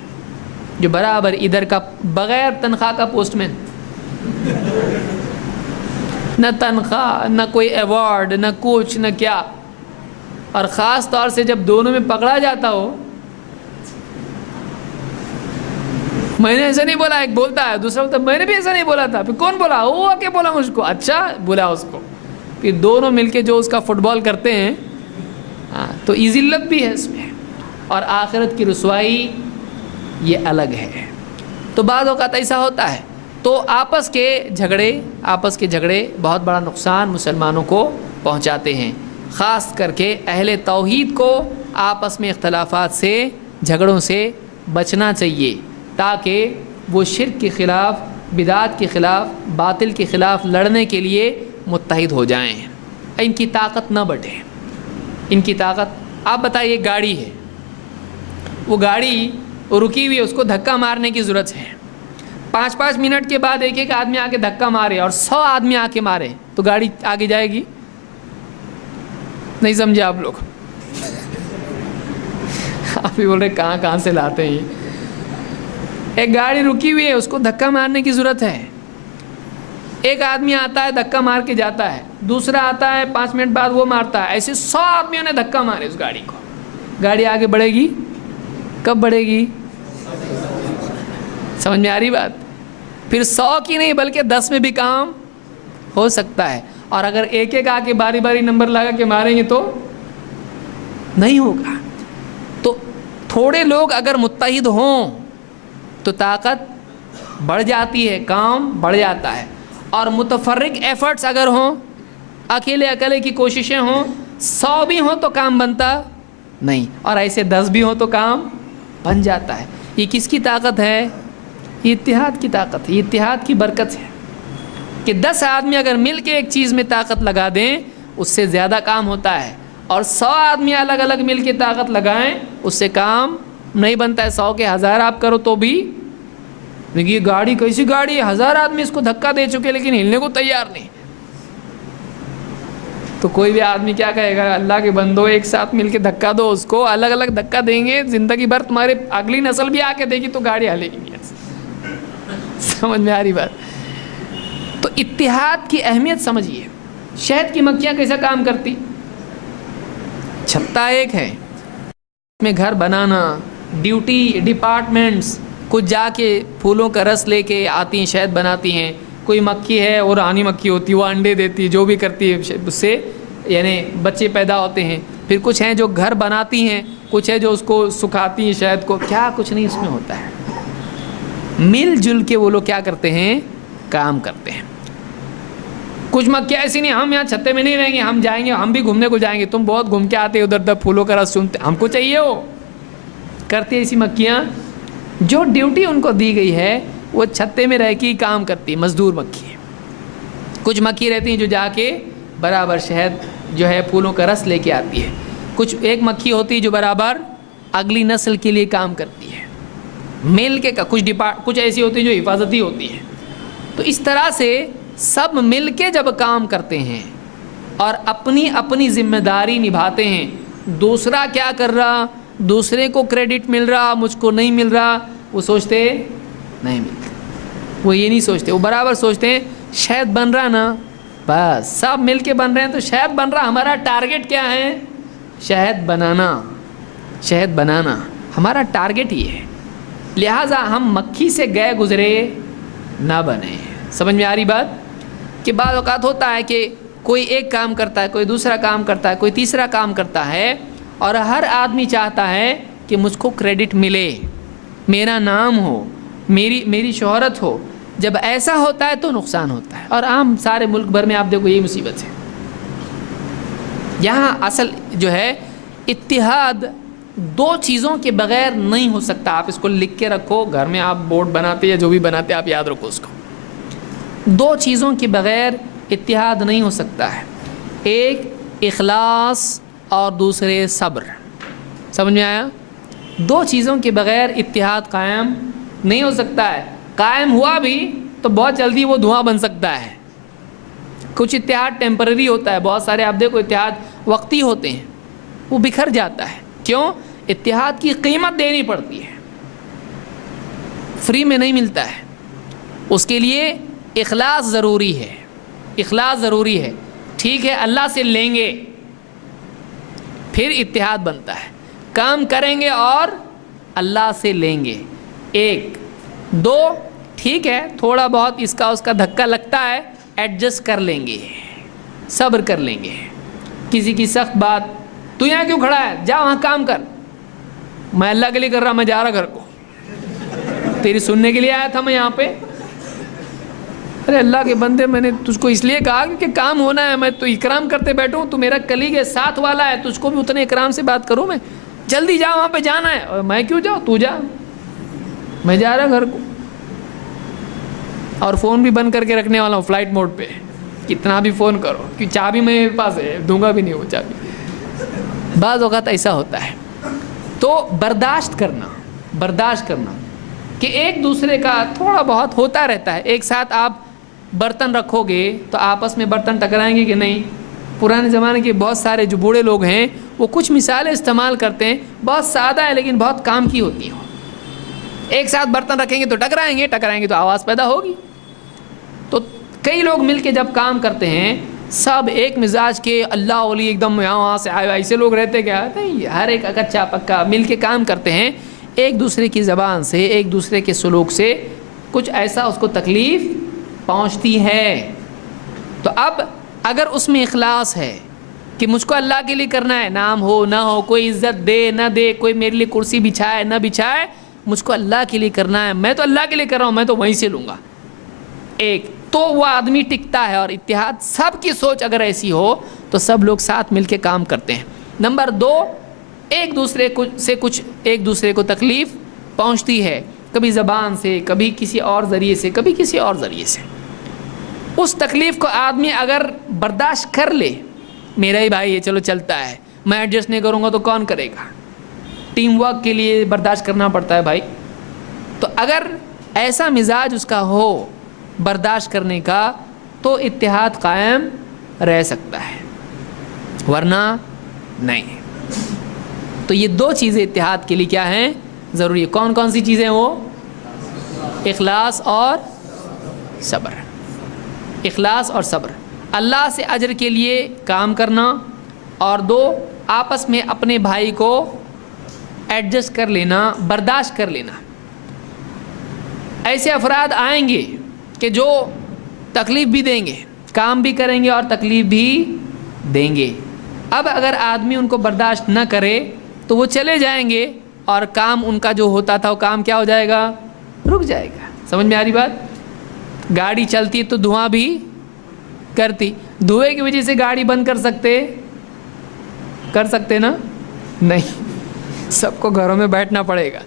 جو برابر ادھر کا بغیر تنخواہ کا پوسٹ مین، نہ تنخواہ نہ کوئی ایوارڈ نہ کچھ نہ کیا، اور خاص طور سے جب دونوں میں پکڑا جاتا ہو۔ میں نے ایسا نہیں بولا، ایک بولتا ہے، دوسرا بولتا میں نے بھی ایسا نہیں بولا تھا، پھر کون بولا؟ وہ آ کے بولا مجھ کو، اچھا بولا اس کو، پھر دونوں مل کے جو اس کا فٹ بال کرتے ہیں، تو ذلت بھی ہے اس میں، اور آخرت کی رسوائی یہ الگ ہے۔ تو بعض اوقات ایسا ہوتا ہے، تو آپس کے جھگڑے بہت بڑا نقصان مسلمانوں کو پہنچاتے ہیں۔ خاص کر کے اہل توحید کو آپس میں اختلافات سے، جھگڑوں سے بچنا چاہیے، تاکہ وہ شرک کے خلاف، بدعات کے خلاف، باطل کے خلاف لڑنے کے لیے متحد ہو جائیں، ان کی طاقت نہ بٹے۔ ان کی طاقت، آپ بتائیے گاڑی ہے، وہ گاڑی رکی ہوئی ہے، اس کو دھکا مارنے کی ضرورت ہے، 5 منٹ کے بعد ایک آدمی آ کے دھکا مارے اور 100 آدمی آ کے مارے تو گاڑی آگے جائے گی؟ نہیں سمجھے آپ لوگ؟ آپ ہی بول رہے کہاں سے لاتے ہیں؟ ایک گاڑی رکی ہوئی ہے، اس کو دھکا مارنے کی ضرورت ہے، ایک آدمی آتا ہے دھکا مار کے جاتا ہے، دوسرا آتا ہے 5 منٹ بعد وہ مارتا ہے، ایسے 100 آدمیوں نے دھکا مارے اس گاڑی کو، گاڑی آگے بڑھے گی؟ کب بڑھے گی؟ سمجھ میں آ رہی بات؟ پھر 100 کی نہیں بلکہ 10 میں بھی کام ہو سکتا ہے، اور اگر ایک آ کے باری باری نمبر لگا کے ماریں گے تو نہیں ہوگا۔ تو تھوڑے لوگ اگر متحد ہوں تو طاقت بڑھ جاتی ہے، کام بڑھ جاتا ہے، اور متفرق ایفرٹس اگر ہوں، اکیلے کی کوششیں ہوں، 100 بھی ہوں تو کام بنتا نہیں، اور ایسے 10 بھی ہوں تو کام بن جاتا ہے. یہ کس کی طاقت ہے؟ یہ اتحاد کی طاقت ہے, یہ اتحاد کی برکت ہے کہ 10 آدمی اگر مل کے ایک چیز میں طاقت لگا دیں اس سے زیادہ کام ہوتا ہے, اور 100 آدمی الگ الگ مل کے طاقت لگائیں اس سے کام نہیں بنتا ہے. 100 کے 1000 آپ کرو تو بھی, دیکھیے گاڑی کیسی گاڑی ہے, 1000 آدمی اس کو دھکا دے چکے لیکن ہلنے کو تیار نہیں. تو کوئی بھی آدمی کیا کہے گا, اللہ کے بندو ایک ساتھ مل کے دھکا دو اس کو, الگ الگ دھکا دیں گے زندگی بھر, تمہارے اگلی نسل بھی آ کے دے گی تو گاڑی ہلے گی نہیں. سمجھ میں آ رہی بات؟ تو اتحاد کی اہمیت سمجھیے. شہد کی مکھیاں کیسا کام کرتی؟ چھتا ایک ہے, میں گھر بنانا, ڈیوٹی ڈپارٹمنٹس, کچھ جا کے پھولوں کا رس لے کے آتی ہیں, شہد بناتی ہیں. کوئی مکھی ہے اور رانی مکھی ہوتی ہے, وہ انڈے دیتی ہے, جو بھی کرتی ہے اس سے یعنی بچے پیدا ہوتے ہیں. پھر کچھ ہیں جو گھر بناتی ہیں, کچھ ہے جو اس کو سکھاتی ہیں شہد کو. کیا کچھ نہیں اس میں ہوتا ہے, مل جل کے وہ لوگ کیا کرتے ہیں, کام کرتے ہیں. کچھ مکھیاں ایسی نہیں, ہم یہاں چھتے میں نہیں رہیں گے, ہم جائیں گے, ہم بھی گھومنے کو جائیں گے, تم بہت گھوم کے آتے ادھر ادھر پھولوں کا رس سنتے, ہم کو چاہیے وہ کرتی. ایسی مکھیاں جو ڈیوٹی ان کو دی گئی ہے وہ چھتے میں رہ کے کام کرتی, مزدور مکھی ہے. کچھ مکھی رہتی ہیں جو جا کے برابر شہد جو ہے پھولوں کا رس لے کے آتی ہے. کچھ ایک مکھی ہوتی ہے جو برابر اگلی نسل کے لیے کام کرتی ہے, مل کے. کچھ ایسی ہوتی ہے جو حفاظتی ہوتی ہے. تو اس طرح سے سب مل کے جب کام کرتے ہیں اور اپنی اپنی ذمہ داری نبھاتے ہیں, دوسرا کیا کر رہا, دوسرے کو کریڈٹ مل رہا, مجھ کو نہیں مل رہا, وہ سوچتے نہیں ملتا. وہ یہ نہیں سوچتے, وہ برابر سوچتے ہیں شہد بن رہا نا, بس سب مل کے بن رہے ہیں تو شہد بن رہا, ہمارا ٹارگٹ کیا ہے, شہد بنانا. شہد بنانا ہمارا ٹارگٹ ہی ہے, لہٰذا ہم مکھی سے گئے گزرے نہ بنے. سمجھ میں آ رہی بات؟ کہ بعض اوقات ہوتا ہے کہ کوئی ایک کام کرتا ہے, کوئی دوسرا کام کرتا ہے, کوئی تیسرا کام کرتا ہے, اور ہر آدمی چاہتا ہے کہ مجھ کو کریڈٹ ملے, میرا نام ہو, میری شہرت ہو. جب ایسا ہوتا ہے تو نقصان ہوتا ہے, اور عام سارے ملک بھر میں آپ دیکھو یہی مصیبت ہے. یہاں اصل جو ہے اتحاد دو چیزوں کے بغیر نہیں ہو سکتا. آپ اس کو لکھ کے رکھو, گھر میں آپ بورڈ بناتے یا جو بھی بناتے آپ یاد رکھو اس کو. دو چیزوں کے بغیر اتحاد نہیں ہو سکتا ہے, ایک اخلاص اور دوسرے صبر. سمجھ میں آیا؟ دو چیزوں کے بغیر اتحاد قائم نہیں ہو سکتا ہے. قائم ہوا بھی تو بہت جلدی وہ دھواں بن سکتا ہے. کچھ اتحاد ٹیمپرری ہوتا ہے, بہت سارے آپ دیکھو اتحاد وقتی ہوتے ہیں, وہ بکھر جاتا ہے. کیوں؟ اتحاد کی قیمت دینی پڑتی ہے, فری میں نہیں ملتا ہے. اس کے لیے اخلاص ضروری ہے, اخلاص ضروری ہے. ٹھیک ہے, اللہ سے لیں گے پھر اتحاد بنتا ہے. کام کریں گے اور اللہ سے لیں گے. ایک دو, ٹھیک ہے تھوڑا بہت اس کا دھکا لگتا ہے, ایڈجسٹ کر لیں گے, صبر کر لیں گے. کسی کی سخت بات, تو یہاں کیوں کھڑا ہے, جا وہاں کام کر. میں اللہ کے لیے کر رہا, میں جا رہا گھر کو, تیری سننے کے لیے آیا تھا میں یہاں پہ. ارے اللہ کے بندے, میں نے تجھ کو اس لیے کہا کہ کام ہونا ہے, میں تو اکرام کرتے بیٹھوں, تو میرا کلیگ ہے, ساتھ والا ہے, تجھ کو بھی اتنے اکرام سے بات کروں میں. جلدی جا, وہاں پہ جانا ہے. اور میں کیوں جاؤں, تو جا, میں جا رہا گھر کو. اور فون بھی بند کر کے رکھنے والا ہوں فلائٹ موڈ پہ, کتنا بھی فون کرو, کہ چابی میرے پاس ہے, دوں گا بھی نہیں وہ چابی. بعض اوقات ایسا ہوتا ہے. تو برداشت کرنا کہ ایک دوسرے کا تھوڑا بہت ہوتا رہتا ہے. ایک ساتھ آپ برتن رکھو گے تو آپس میں برتن ٹکرائیں گے کہ نہیں. پرانے زمانے کے بہت سارے جو بوڑھے لوگ ہیں وہ کچھ مثالیں استعمال کرتے ہیں, بہت سادہ ہے لیکن بہت کام کی ہوتی ہیں. ایک ساتھ برتن رکھیں گے تو ٹکرائیں گے تو آواز پیدا ہوگی. تو کئی لوگ مل کے جب کام کرتے ہیں, سب ایک مزاج کے, اللہ ولی ایک دم وہاں سے آئے, ایسے لوگ رہتے کیا نہیں, ہر ایک کچا پکا مل کے کام کرتے ہیں. ایک دوسرے کی زبان سے, ایک دوسرے کے سلوک سے کچھ ایسا اس کو تکلیف پہنچتی ہے. تو اب اگر اس میں اخلاص ہے کہ مجھ کو اللہ کے لیے کرنا ہے, نام ہو نہ ہو, کوئی عزت دے نہ دے, کوئی میرے لیے کرسی بچھائے نہ بچھائے, مجھ کو اللہ کے لیے کرنا ہے, میں تو اللہ کے لیے کر رہا ہوں, میں تو وہیں سے لوں گا. ایک تو وہ آدمی ٹکتا ہے. اور اتحاد, سب کی سوچ اگر ایسی ہو تو سب لوگ ساتھ مل کے کام کرتے ہیں. نمبر دو, ایک دوسرے کو تکلیف پہنچتی ہے، کبھی زبان سے، کبھی کسی اور ذریعے سے، کبھی کسی اور ذریعے سے. اس تکلیف کو آدمی اگر برداشت کر لے، میرا ہی بھائی ہے چلو چلتا ہے، میں ایڈجسٹ نہیں کروں گا تو کون کرے گا، ٹیم ورک کے لیے برداشت کرنا پڑتا ہے بھائی. تو اگر ایسا مزاج اس کا ہو برداشت کرنے کا تو اتحاد قائم رہ سکتا ہے، ورنہ نہیں. تو یہ دو چیزیں اتحاد کے لیے کیا ہیں؟ ضروری ہے. کون کون سی چیزیں وہ؟ اخلاص اور صبر. اخلاص اور صبر، اللہ سے اجر کے لیے کام کرنا، اور دو آپس میں اپنے بھائی کو ایڈجسٹ کر لینا، برداشت کر لینا. ایسے افراد آئیں گے کہ جو تکلیف بھی دیں گے، کام بھی کریں گے اور تکلیف بھی دیں گے. اب اگر آدمی ان کو برداشت نہ کرے تو وہ چلے جائیں گے اور کام ان کا جو ہوتا تھا وہ کام کیا ہو جائے گا؟ رک جائے گا. سمجھ میں آ رہی بات؟ گاڑی چلتی تو دھواں بھی کرتی، دھوئے کی وجہ سے گاڑی بند کر سکتے نا؟ نہیں، سب کو گھروں میں بیٹھنا پڑے گا.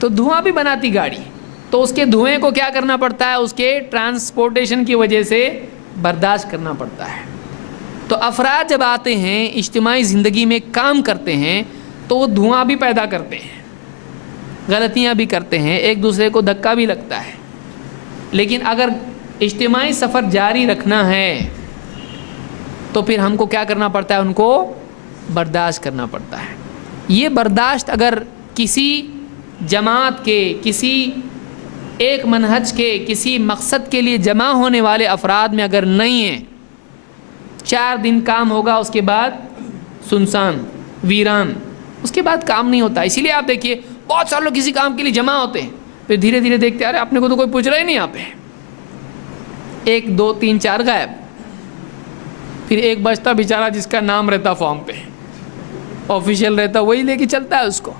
تو دھواں بھی بناتی گاڑی، تو اس کے دھوئیں کو کیا کرنا پڑتا ہے؟ اس کے ٹرانسپورٹیشن کی وجہ سے برداشت کرنا پڑتا ہے. تو افراد جب آتے ہیں اجتماعی زندگی میں کام کرتے ہیں تو وہ دھواں بھی پیدا کرتے ہیں، غلطیاں بھی کرتے ہیں، ایک دوسرے کو دھکا بھی لگتا ہے. لیکن اگر اجتماعی سفر جاری رکھنا ہے تو پھر ہم کو کیا کرنا پڑتا ہے؟ ان کو برداشت کرنا پڑتا ہے. یہ برداشت اگر کسی جماعت کے، کسی ایک منہج کے، کسی مقصد کے لیے جمع ہونے والے افراد میں اگر نہیں ہے، 4 دن کام ہوگا، اس کے بعد سنسان ویران، اس کے بعد کام نہیں ہوتا. اسی لیے آپ دیکھیے بہت سارے لوگ کسی کام کے لیے جمع ہوتے ہیں، پھر دھیرے دھیرے دیکھتے ارے اپنے کو تو کوئی پوچھ رہا ہی نہیں. یہاں پہ 1 2 3 4 غائب، پھر ایک بچتا بیچارہ جس کا نام رہتا فارم پہ، آفیشیل رہتا، وہی لے کے چلتا ہے اس کو.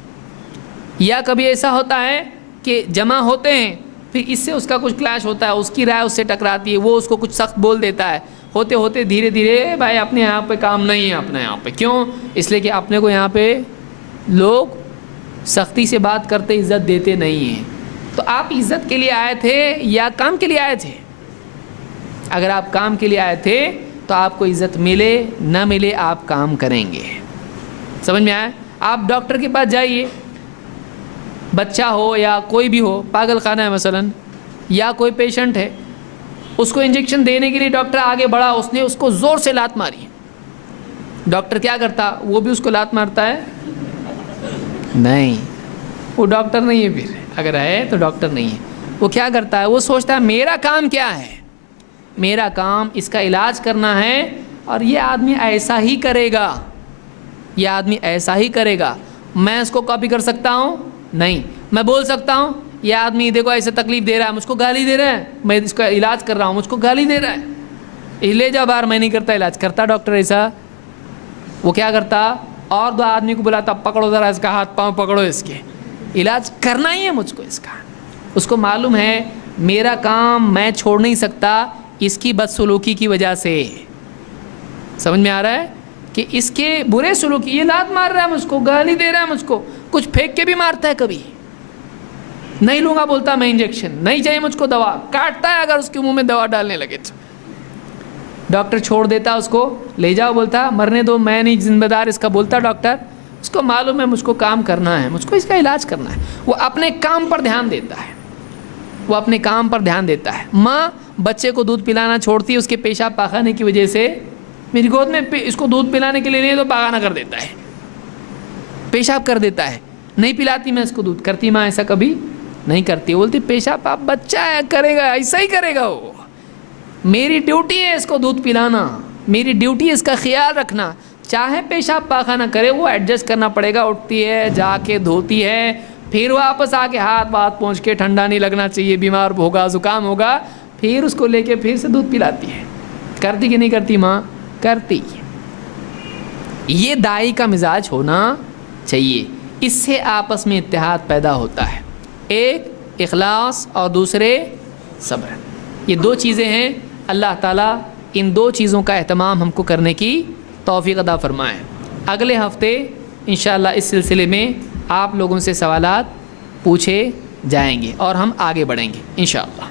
یا کبھی ایسا ہوتا ہے کہ جمع ہوتے ہیں، پھر اس سے اس کا کچھ کلیش ہوتا ہے، اس کی رائے اس سے ٹکراتی ہے، وہ اس کو کچھ سخت بول دیتا ہے. ہوتے ہوتے دھیرے دھیرے بھائی اپنے یہاں پہ کام نہیں ہے اپنے یہاں پہ. کیوں؟ اس لیے کہ اپنے کو یہاں پہ لوگ سختی سے بات کرتے، عزت دیتے نہیں ہیں. تو آپ عزت کے لیے آئے تھے یا کام کے لیے آئے تھے؟ اگر آپ کام کے لیے آئے تھے تو آپ کو عزت ملے نہ ملے آپ کام کریں گے. سمجھ میں آیا؟ آپ ڈاکٹر کے پاس جائیے، بچہ ہو یا کوئی بھی ہو، پاگل خانہ ہے مثلا، یا کوئی پیشنٹ ہے، اس کو انجیکشن دینے کے لیے ڈاکٹر آگے بڑھا، اس نے اس کو زور سے لات ماری. ڈاکٹر کیا کرتا؟ وہ بھی اس کو لات مارتا ہے؟ نہیں، وہ ڈاکٹر نہیں ہے. پھر اگر ہے تو ڈاکٹر نہیں ہے. وہ کیا کرتا ہے؟ وہ سوچتا ہے میرا کام کیا ہے؟ میرا کام اس کا علاج کرنا ہے، اور یہ آدمی ایسا ہی کرے گا، یہ آدمی ایسا ہی کرے گا. میں اس کو کاپی کر سکتا ہوں؟ نہیں. میں بول سکتا ہوں یہ آدمی دیکھو ایسے تکلیف دے رہا ہے، مجھ کو گالی دے رہا ہے، میں اس کا علاج کر رہا ہوں، مجھ کو گالی دے رہا ہے، لے جا باہر. میں نہیں کرتا علاج. کرتا ڈاکٹر ایسا؟ وہ کیا کرتا؟ اور 2 آدمی کو بلاتا، پکڑو ذرا اس کا ہاتھ پاؤں پکڑو، اس کے علاج کرنا ہی ہے مجھ کو اس کا. اس کو معلوم ہے میرا کام میں چھوڑ نہیں سکتا اس کی بدسلوکی کی وجہ سے. سمجھ میں آ رہا ہے کہ اس کے برے سلوکی، یہ لات مار رہا ہے مجھ کو، گالی دے رہا ہے مجھ کو، کچھ پھینک کے بھی مارتا ہے. کبھی نہیں لوں گا بولتا میں انجیکشن، نہیں چاہیے مجھ کو دوا، کاٹتا ہے اگر اس کے منہ میں دوا ڈالنے لگے تو. ڈاکٹر چھوڑ دیتا اس کو، لے جاؤ بولتا، مرنے دو میں نہیں ذمہ دار اس کا، بولتا ڈاکٹر. اس کو معلوم ہے مجھ کو کام کرنا ہے، مجھ کو اس کا علاج کرنا ہے. وہ اپنے کام پر دھیان دیتا ہے، وہ اپنے کام پر دھیان دیتا ہے. ماں بچے کو دودھ پلانا چھوڑتی ہے اس کے پیشاب پاخانے کی وجہ سے، میری گود میں اس کو دودھ پلانے کے لیے نہیں تو پاخانہ کر دیتا ہے، پیشاب کر دیتا ہے. نہیں پلاتی میں اس کو دودھ. کرتی ماں ایسا؟ کبھی نہیں کرتی. بولتی پیشاب آپ بچہ ہے کرے گا، ایسا ہی کرے گا وہ. میری ڈیوٹی ہے اس کو دودھ پلانا، میری ڈیوٹی ہے اس کا خیال رکھنا. چاہے پیشاب پاخانہ کرے، وہ ایڈجسٹ کرنا پڑے گا. اٹھتی ہے، جا کے دھوتی ہے، پھر واپس آ کے ہاتھ پہنچ کے، ٹھنڈا نہیں لگنا چاہیے، بیمار ہوگا، زکام ہوگا، پھر اس کو لے کے پھر سے دودھ پلاتی ہے. کرتی کہ نہیں کرتی ماں؟ کرتی. یہ دائی کا مزاج ہونا چاہیے. اس سے آپس میں اتحاد پیدا ہوتا ہے. ایک اخلاص اور دوسرے صبر. یہ 2 چیزیں ہیں. اللہ تعالیٰ ان 2 چیزوں کا اہتمام ہم کو کرنے کی توفیق عطا فرمائے. اگلے ہفتے انشاءاللہ اس سلسلے میں آپ لوگوں سے سوالات پوچھے جائیں گے اور ہم آگے بڑھیں گے انشاءاللہ.